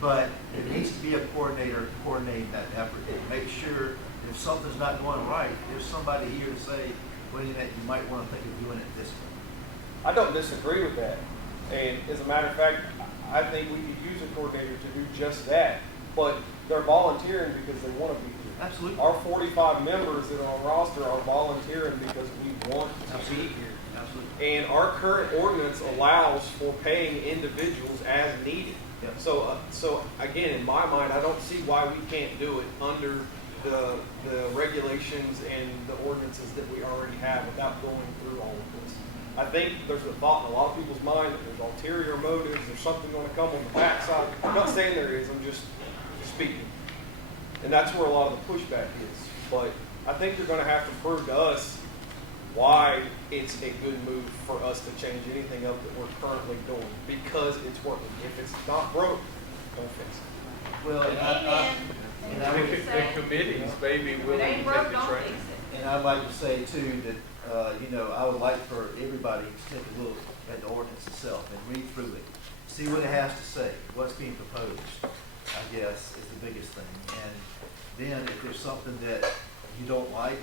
but there needs to be a coordinator coordinating that effort to make sure that if something's not going right, there's somebody here to say, wait a minute, you might want to think of doing it this way. I don't disagree with that. And as a matter of fact, I think we could use a coordinator to do just that. But they're volunteering because they want to be here. Absolutely. Our 45 members that are on roster are volunteering because we want to be here. Absolutely. And our current ordinance allows for paying individuals as needed. Yep. So again, in my mind, I don't see why we can't do it under the regulations and the ordinances that we already have without going through all of this. I think there's a thought in a lot of people's mind that there's ulterior motives, there's something going to come on the backside. I'm not saying there is, I'm just speaking. And that's where a lot of the pushback is. But I think you're going to have to prove to us why it's a good move for us to change anything up that we're currently doing, because it's working. If it's not broke, don't fix it. Well, and I would, The committees maybe willing to take the training. and I'd like to say too that, I would like for everybody to take a look at the ordinance itself and read through it. See what it has to say, what's being proposed, I guess, is the biggest thing. And then if there's something that you don't like,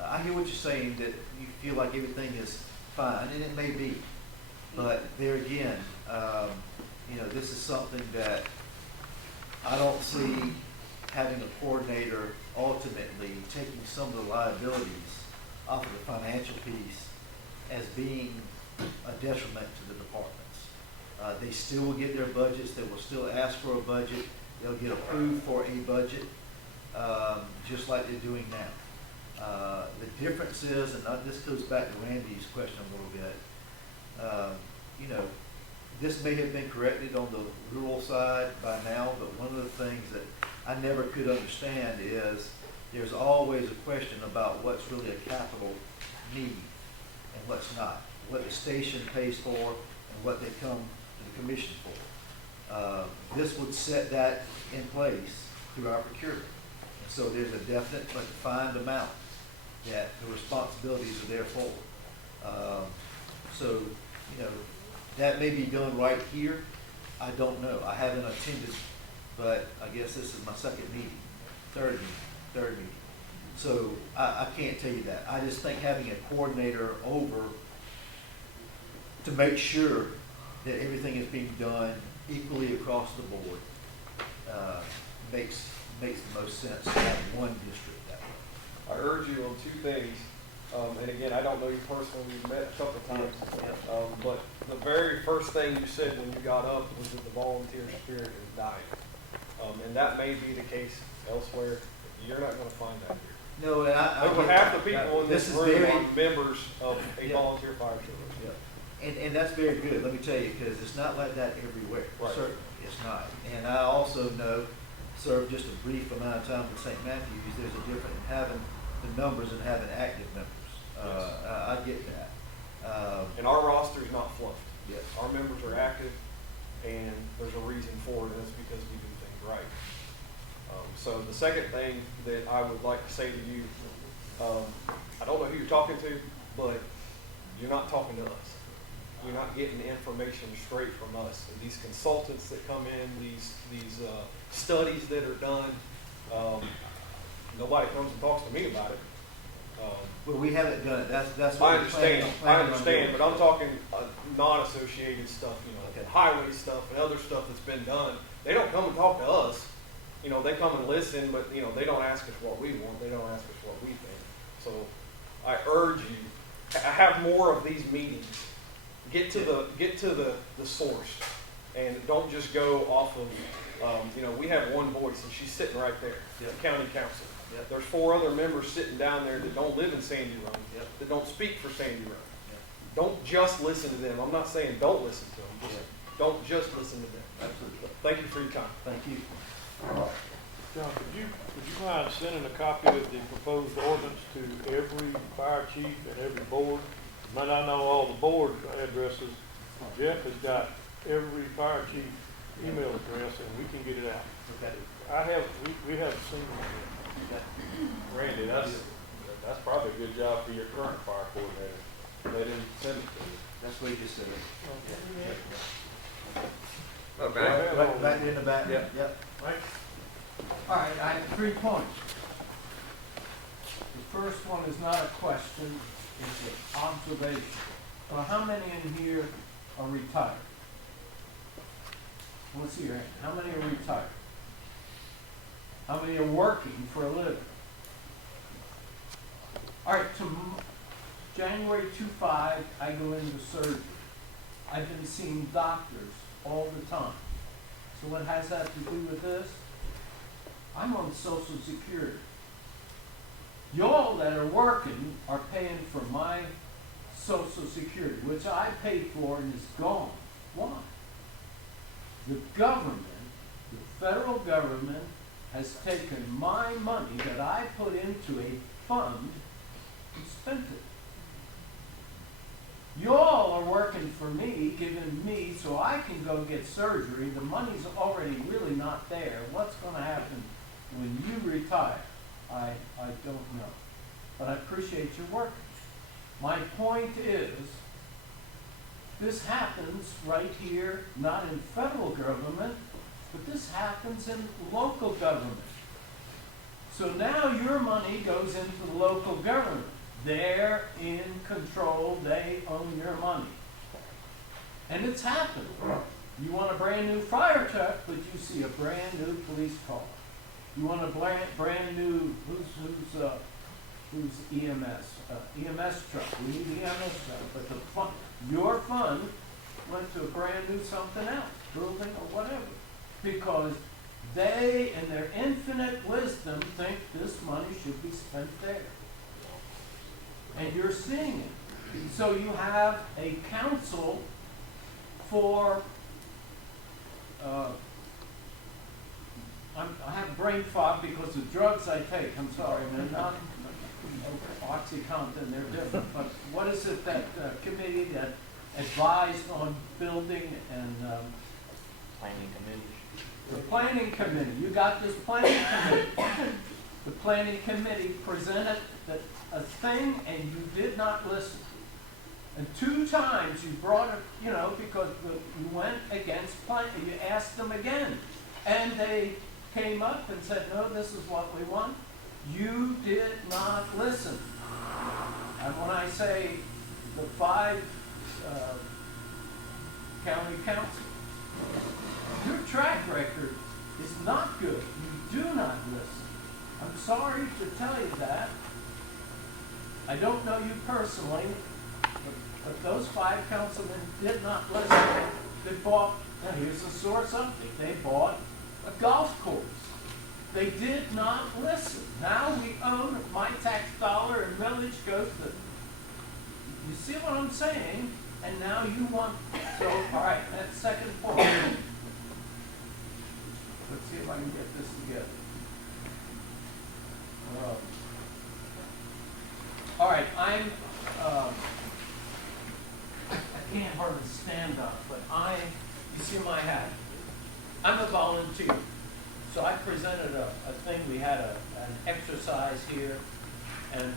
I hear what you're saying, that you feel like everything is fine, and it may be. But there again, this is something that I don't see having a coordinator ultimately taking some of the liabilities off of the financial piece as being a detriment to the departments. They still will get their budgets, they will still ask for a budget, they'll get approved for a budget, just like they're doing now. The difference is, and this goes back to Randy's question a little bit, this may have been corrected on the rural side by now, but one of the things that I never could understand is there's always a question about what's really a capital need and what's not, what the station pays for and what they come to the commission for. This would set that in place through our procurement. And so there's a definite but defined amount that the responsibilities are there for. That may be done right here. I don't know. I haven't attended, but I guess this is my third meeting. So I can't tell you that. I just think having a coordinator over to make sure that everything is being done equally across the board makes the most sense to have one district that way. I urge you on two things. And again, I don't know you personally, we've met a couple of times. But the very first thing you said when you got up was that the volunteer spirit is dying. And that may be the case elsewhere. You're not going to find that here. No, and I Over half the people in this room very, are members of a Yeah. volunteer fire service. yeah. And that's very good, let me tell you, because it's not like that everywhere. Right. Certainly, it's not. And I also know, served just a brief amount of time with St. Matthews, there's a difference in having the numbers and having active members. I get that. And our roster is not fluffed. Yes. Our members are active, and there's a reason for it, and it's because we do things right. So the second thing that I would like to say to you, I don't know who you're talking to, but you're not talking to us. You're not getting information straight from us. And these consultants that come in, these studies that are done, nobody comes and talks to me about it. Well, we haven't done it, that's I what we're understand, planning I on understand, doing. but I'm talking non-associated stuff, you know, Okay. highway stuff and other stuff that's been done. They don't come and talk to us, you know, they come and listen, but, you know, they don't ask us what we want, they don't ask us what we think. So I urge you, have more of these meetings. Get to the source, and don't just go off of, you know, we have one voice, and she's sitting right there, the county council. Yep. There's 4 other members sitting down there that don't live in Sandy Run, Yep. that don't speak for Sandy Run. Yep. Don't just listen to them. I'm not saying don't listen to them. Just don't just listen to them. Absolutely. Thank you for your time. Thank you. John, would you mind sending a copy of the proposed ordinance to every fire chief and every board? Might not know all the board addresses. Jeff has got every fire chief email address, and we can get it out. Okay. We have seen it. Randy, that's probably a good job for your current fire coordinator. They didn't send it to you. That's what you just said. Okay. Back in the back. Yep. Yep. All right, I have 3 points. The first one is not a question, it's an observation. Well, how many in here are retired? Let's see your hand. How many are retired? How many are working for a living? All right, January 25, I go into surgery. I've been seeing doctors all the time. So what has that to do with this? I'm on Social Security. Y'all that are working are paying for my Social Security, which I paid for and is gone. Why? The government, the federal government, has taken my money that I put into a fund and spent it. Y'all are working for me, giving me so I can go get surgery. The money's already really not there. What's going to happen when you retire? I don't know. But I appreciate your work. My point is, this happens right here, not in federal government, but this happens in local government. So now your money goes into the local government. They're in control, they own your money. And it's happened. You want a brand new fire truck, but you see a brand new police car. You want a brand new, who's EMS? EMS truck. We need EMS truck. But the fund, your fund went to a brand new something else, building or whatever. Because they, in their infinite wisdom, think this money should be spent there. And you're seeing it. So you have a council for, I have brain fog because of drugs I take. I'm sorry, man. Not OxyContin, they're different. But what is it that committee that advised on building and Planning committee. the planning committee? You got this planning committee. The planning committee presented a thing and you did not listen. And 2 times you brought it, because you went against planning. You asked them again. And they came up and said, no, this is what we want. You did not listen. And when I say the 5 county councils, your track record is not good. You do not listen. I'm sorry to tell you that. I don't know you personally, but those 5 councilmen did not listen. They bought, now here's the source update, they bought a golf course. They did not listen. Now we own my tax dollar and millage goes to, you see what I'm saying? And now you want, so, all right, that's second point. Let's see if I can get this together. All right, I can't hardly stand up, but you see my hat. I'm a volunteer. So I presented a thing, we had an exercise here, and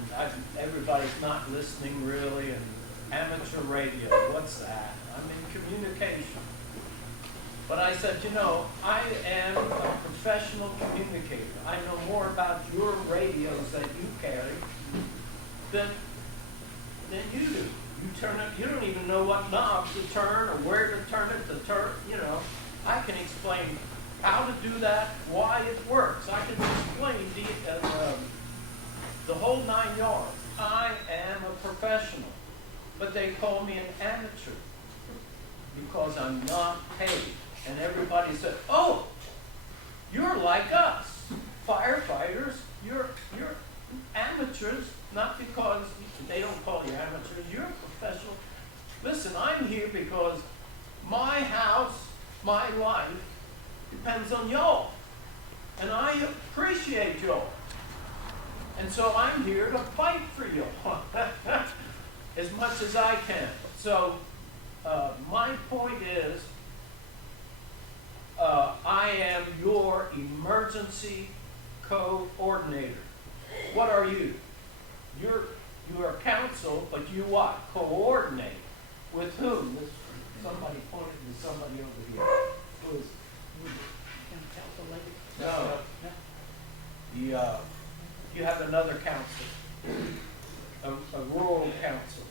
everybody's not listening really, and amateur radio, what's that? I'm in communication. But I said, I am a professional communicator. I know more about your radios that you carry than you do. You turn it, you don't even know what knob to turn or where to turn it to turn, you know. I can explain how to do that, why it works. I can explain the whole 9 yards. I am a professional, but they call me an amateur because I'm not paid. And everybody said, oh, you're like us, firefighters, you're amateurs, not because they don't call you amateurs, you're a professional. Listen, I'm here because my house, my life depends on y'all. And I appreciate y'all. And so I'm here to fight for y'all as much as I can. So my point is, I am your emergency coordinator. What are you? You're counsel, but you what? Coordinate. With whom? Somebody pointed to somebody over here. Who is? No. You have another counsel. A rural council.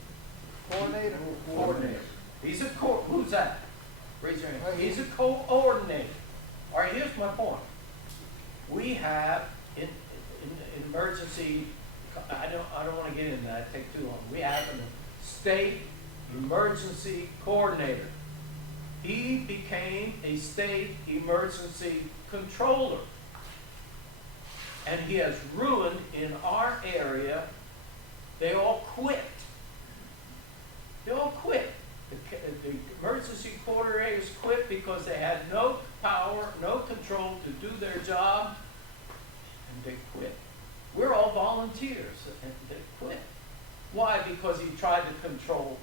Coordinator? Coordinator. He's a who's that? Raise your hand. He's a coordinator. All right, here's my point. We have in emergency, I don't want to get into that, take too long. We have a state emergency coordinator. He became a state emergency controller. And he has ruined in our area, they all quit. They all quit. The emergency coordinators quit because they had no power, no control to do their job, and they quit. We're all volunteers, and they quit. Why? Because he tried to control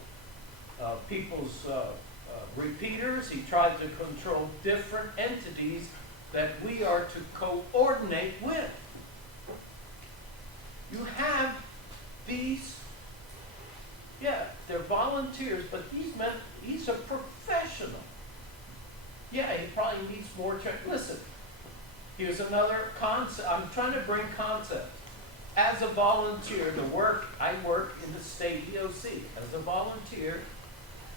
people's repeaters. He tried to control different entities that we are to coordinate with. You have these, yeah, they're volunteers, but these men, he's a professional. Yeah, he probably needs more training. Listen, here's another concept. I'm trying to bring concepts. As a volunteer, I work in the state EOC as a volunteer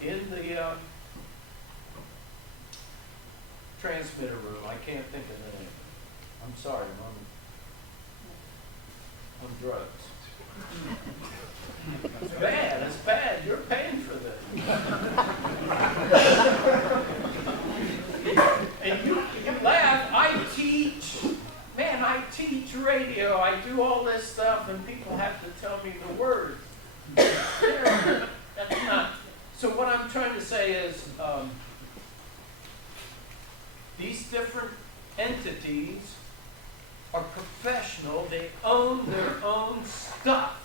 in the transmitter room. I can't think of the name. I'm sorry, I'm drugs. It's bad. It's bad. You're paying for this. And you laugh. I teach. Man, I teach radio. I do all this stuff, and people have to tell me the words. That's not. So what I'm trying to say is, these different entities are professional. They own their own stuff.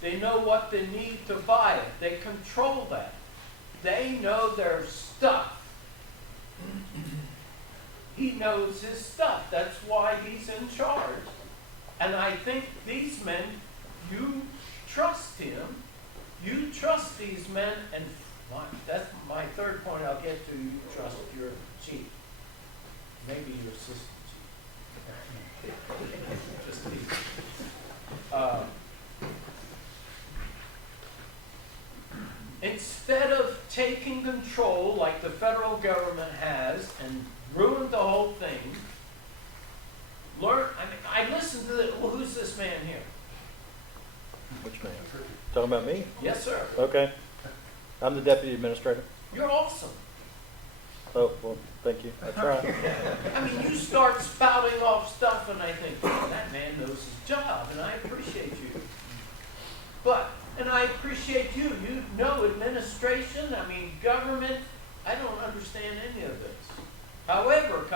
They know what they need to buy it. They control that. They know their stuff. He knows his stuff. That's why he's in charge. And I think these men, you trust him. You trust these men, and that's my third point I'll get to. You trust your chief. Maybe your assistant chief. Just instead of taking control like the federal government has and ruined the whole thing, I listened to who's this man here? Which man? Talking about me? Yes, sir. Okay. I'm the deputy administrator. You're awesome. Oh, well, thank you. I try. I mean, you start spouting off stuff, and I think, well, that man knows his job, and I appreciate you. And I appreciate you. You know administration, I mean, government. I don't understand any of this. However,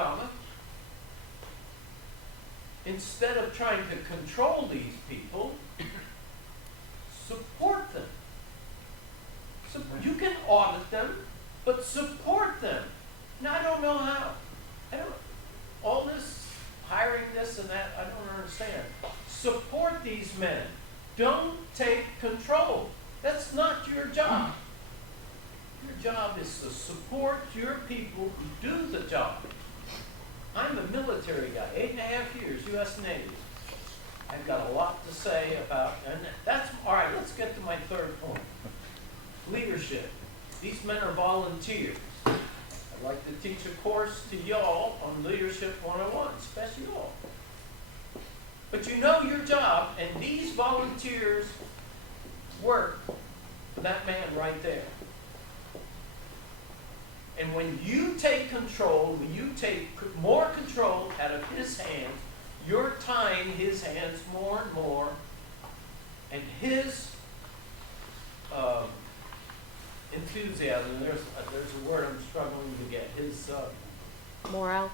instead of trying to control these people, support them. So you can audit them, but support them. Now, I don't know how. All this, hiring this and that, I don't understand. Support these men. Don't take control. That's not your job. Your job is to support your people who do the job. I'm a military guy, 8.5 years, U.S. Navy. I've got a lot to say about, and that's These men are volunteers. I'd like to teach a course to y'all on Leadership 101, especially y'all. But you know your job, and these volunteers work for that man right there. And when you take control, when you take more control out of his hands, you're tying his hands more and more, and his enthusiasm, there's a word I'm struggling to get, his morale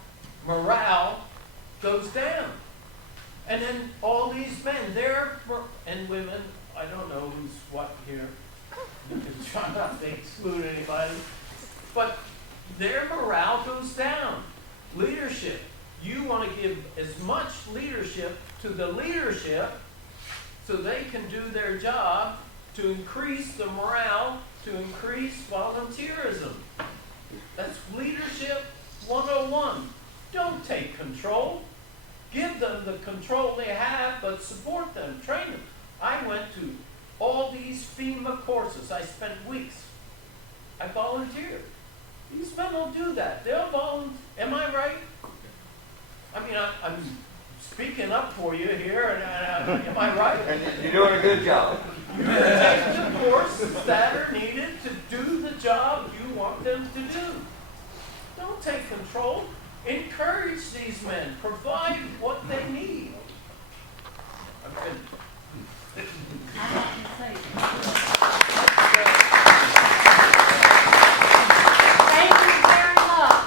goes down. And then all these men, and women, I don't know who's what here, you can try not to exclude anybody, but their morale goes down. Leadership, you want to give as much leadership to the leadership so they can do their job to increase the morale, to increase volunteerism. That's Leadership 101. Don't take control. Give them the control they have, but support them, train them. I went to all these FEMA courses. I spent weeks. I volunteered. These men don't do that. They'll volunteer. Am I right? I mean, I'm speaking up for you here, and am I right? And you're doing a good job. You take the courses that are needed to do the job you want them to do. Don't take control. Encourage these men. Provide what they need. I'm finished. Thank you very much.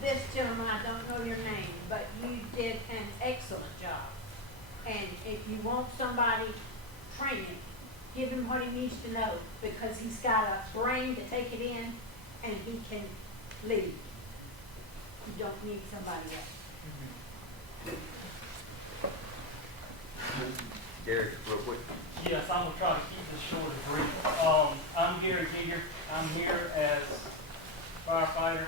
This gentleman, I don't know your name, but you did an excellent job. And if you want somebody, train him. Give him what he needs to know, because he's got a brain to take it in, and he can lead. You don't need somebody else. Gary, real quick. Yes, I'm gonna try to keep this short and brief. I'm Gary Giger. I'm here as firefighter.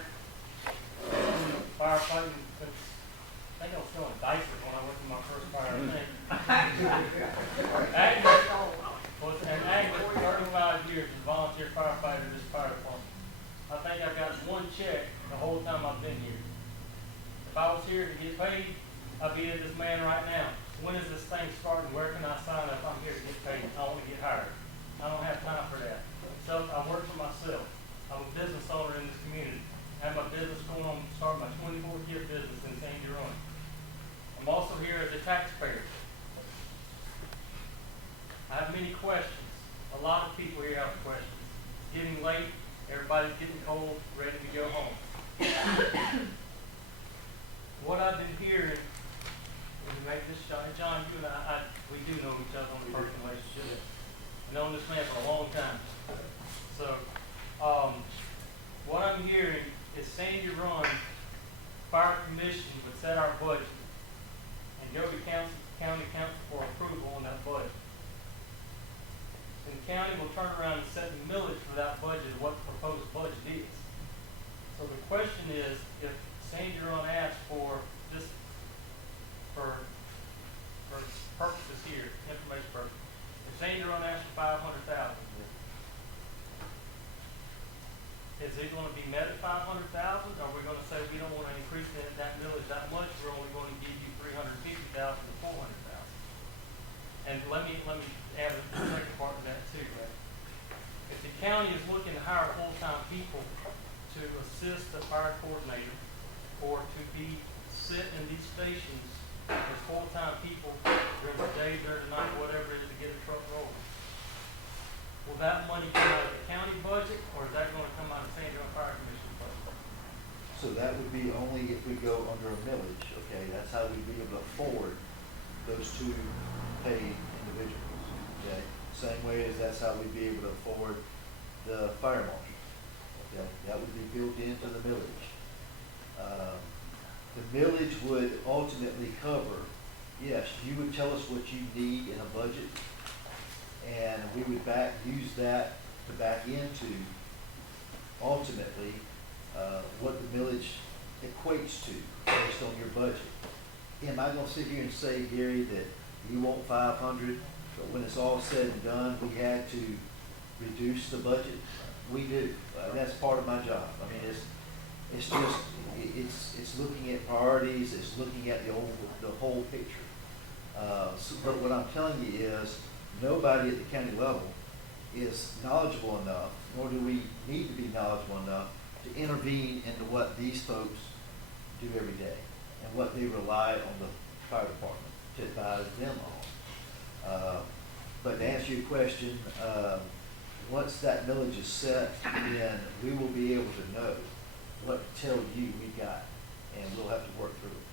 Firefighting since, I think I was still in Dyson when I went to my first fire thing. Actually, 35 years as a volunteer firefighter in this fire department. I think I've got one check the whole time I've been here. If I was here to get paid, I'd be at this man right now. When is this thing starting? Where can I sign up? I'm here to get paid. I want to get hired. I don't have time for that. So I work for myself. I'm a business owner in this community. I have my business going on, starting my 24th year business in San Jerome. I'm also here as a taxpayer. I have many questions. A lot of people here have questions. It's getting late. Everybody's getting cold, ready to go home. What I've been hearing, when we make this shot, John, you and we do know each other on a personal relationship. I've known this man for a long time. So, what I'm hearing is San Jerome Fire Commission would set our budget and go to county council for approval on that budget. And the county will turn around and set the millage for that budget, what the proposed budget is. So the question is, if San Jerome asks for just for purposes here, information purposes, if San Jerome asks for 500,000, is it going to be met at 500,000? Or are we going to say we don't want to increase that millage that much? We're only going to give you 350,000 to 400,000. And let me add a second part to that too, right? If the county is looking to hire full-time people to assist the fire coordinator or to sit in these stations as full-time people during the day, during the night, whatever it is, to get a truck rolling, will that money come out of the county budget, or is that going to come out of San Jerome Fire Commission budget? So that would be only if we go under a millage, okay? That's how we'd be able to afford those two paid individuals, okay? Same way as that's how we'd be able to afford the fire marshal, okay? That would be built into the millage. The millage would ultimately cover, yes, you would tell us what you need in a budget, and we would use that to back into ultimately what the millage equates to based on your budget. Am I going to sit here and say, Gary, that you want 500, but when it's all said and done, we had to reduce the budget? We do. That's part of my job. I mean, it's just, it's looking at priorities, it's looking at the whole picture. But what I'm telling you is, nobody at the county level is knowledgeable enough, nor do we need to be knowledgeable enough to intervene into what these folks do every day and what they rely on the fire department to advise them on. But to answer your question, once that millage is set, then we will be able to know what to tell you we got, and we'll have to work through it.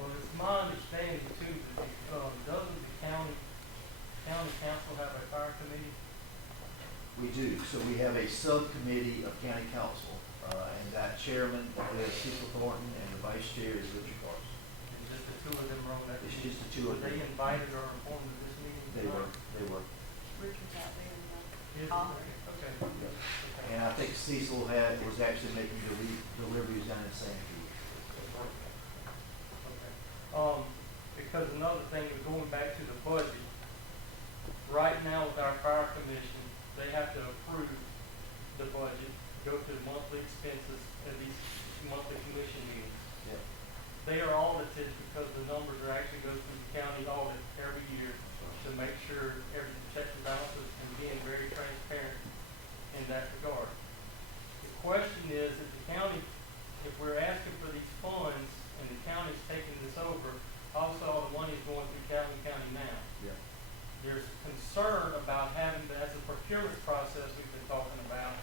Well, it's my understanding too, that, doesn't the county council have a fire committee? We do. So we have a subcommittee of county council, and that chairman is Cecil Thornton, and the vice chair is Richard Carson. And just the two of them are on that It's committee? just the two of Were they them. invited or informed of this meeting? They were. Richard's out there in the Is it? hall. Okay. Yep. Okay. And I think Cecil was actually making deliveries down in St. Pete. Okay. Because another thing is going back to the budget. Right now with our fire commission, they have to approve the budget, go to the monthly expenses at these monthly commission meetings. Yep. They are audited because the numbers are actually go through the county audit every year to make sure everything checks and balances and being very transparent in that regard. The question is, if the county, if we're asking for these funds and the county's taking this over, also all the money is going through Calhoun County now. Yeah. There's concern about having, as a procurement process we've been talking about,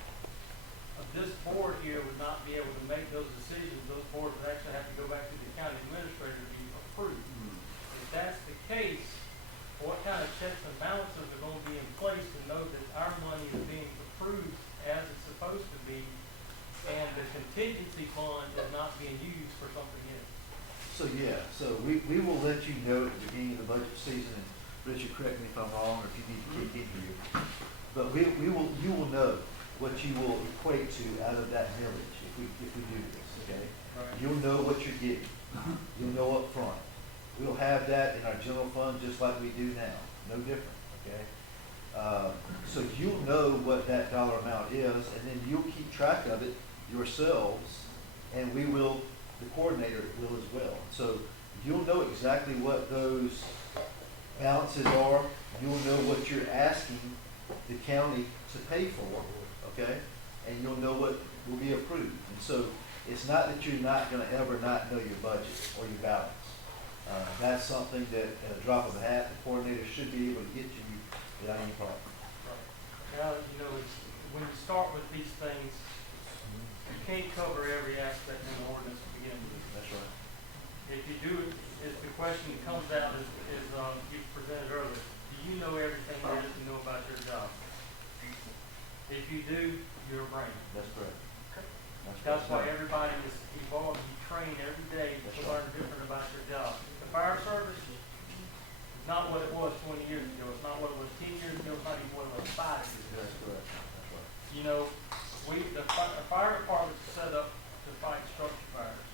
this board here would not be able to make those decisions. Those boards would actually have to go back to the county administrator to be approved. If that's the case, what kind of checks and balances are going to be in place to know that our money is being approved as it's supposed to be, and the contingency fund is not being used for something else? So we will let you know at the beginning of the budget season, and Richard, correct me if I'm wrong, or if you need to kick in here. But you will know what you will equate to out of that millage if we do this, okay? Right. You'll know what you're getting. You'll know up front. We'll have that in our general fund just like we do now, no different, okay? So you'll know what that dollar amount is, and then you'll keep track of it yourselves, and we will, the coordinator will as well. So you'll know exactly what those balances are. You'll know what you're asking the county to pay for, okay? And you'll know what will be approved. And so it's not that you're not going to ever not know your budget or your balance. That's something that, at a drop of a hat, the coordinator should be able to get to you without any problem. Right. Now, when you start with these things, you can't cover every aspect in the ordinance to begin with. That's right. If you do it, if the question that comes out is you presented earlier, do you know everything there is to know about your job? If you do, you're a brain. That's correct. That's why everybody is evolved. You train every day to learn different about your job. The fire service is not what it was 20 years ago. It's not what it was 10 years ago. It's not even what it was 5 years ago. That's correct. That's right. You know, the fire department is set up to fight structure fires.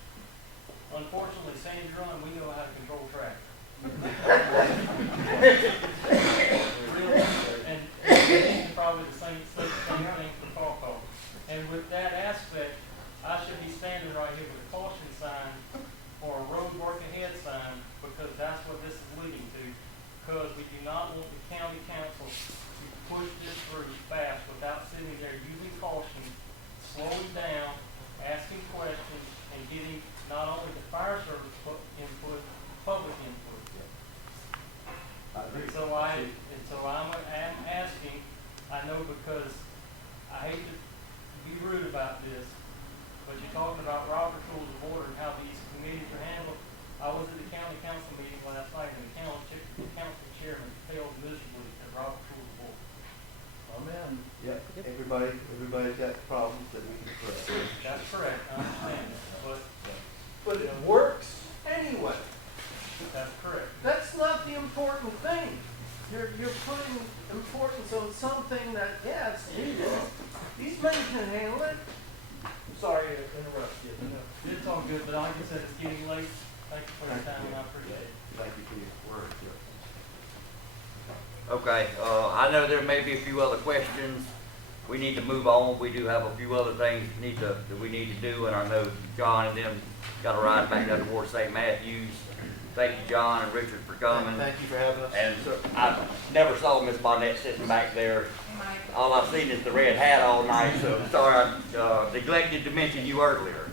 Unfortunately, Sandy Run, we know how to control traffic. Really, and it's probably the same thing for car calls. And with that aspect, I should be standing right here with a caution sign or a road work ahead sign, because that's what this is leading to. Because we do not want the county council to push this through fast without sitting there using caution, slowing down, asking questions, and getting not only the fire service input, public input. And so I'm asking, I know because I hate to be rude about this, but you're talking about Robert's Rules of Order and how these committees are handled. I was at the county council meeting last night, and the council chairman failed miserably at Robert's Rules of Order. Amen. Yeah, everybody's got problems that we can correct. That's correct, I understand that, But it works anyway. that's correct. That's not the important thing. You're putting importance on something that, yeah, it's needed. These men can handle it. Sorry to interrupt you. It's all good, but like I said, it's getting late. Thank you for your time, and I appreciate it. Thank you for your work. Yeah. Okay, I know there may be a few other questions. We need to move on. We do have a few other things that we need to do, and I know John and them got to ride back down to Ward St. Matthews. Thank you, John and Richard, for coming. Thank you for having us. And I never saw Miss Barnett sitting back there. All I've seen is the red hat all night, so sorry I neglected to mention you earlier.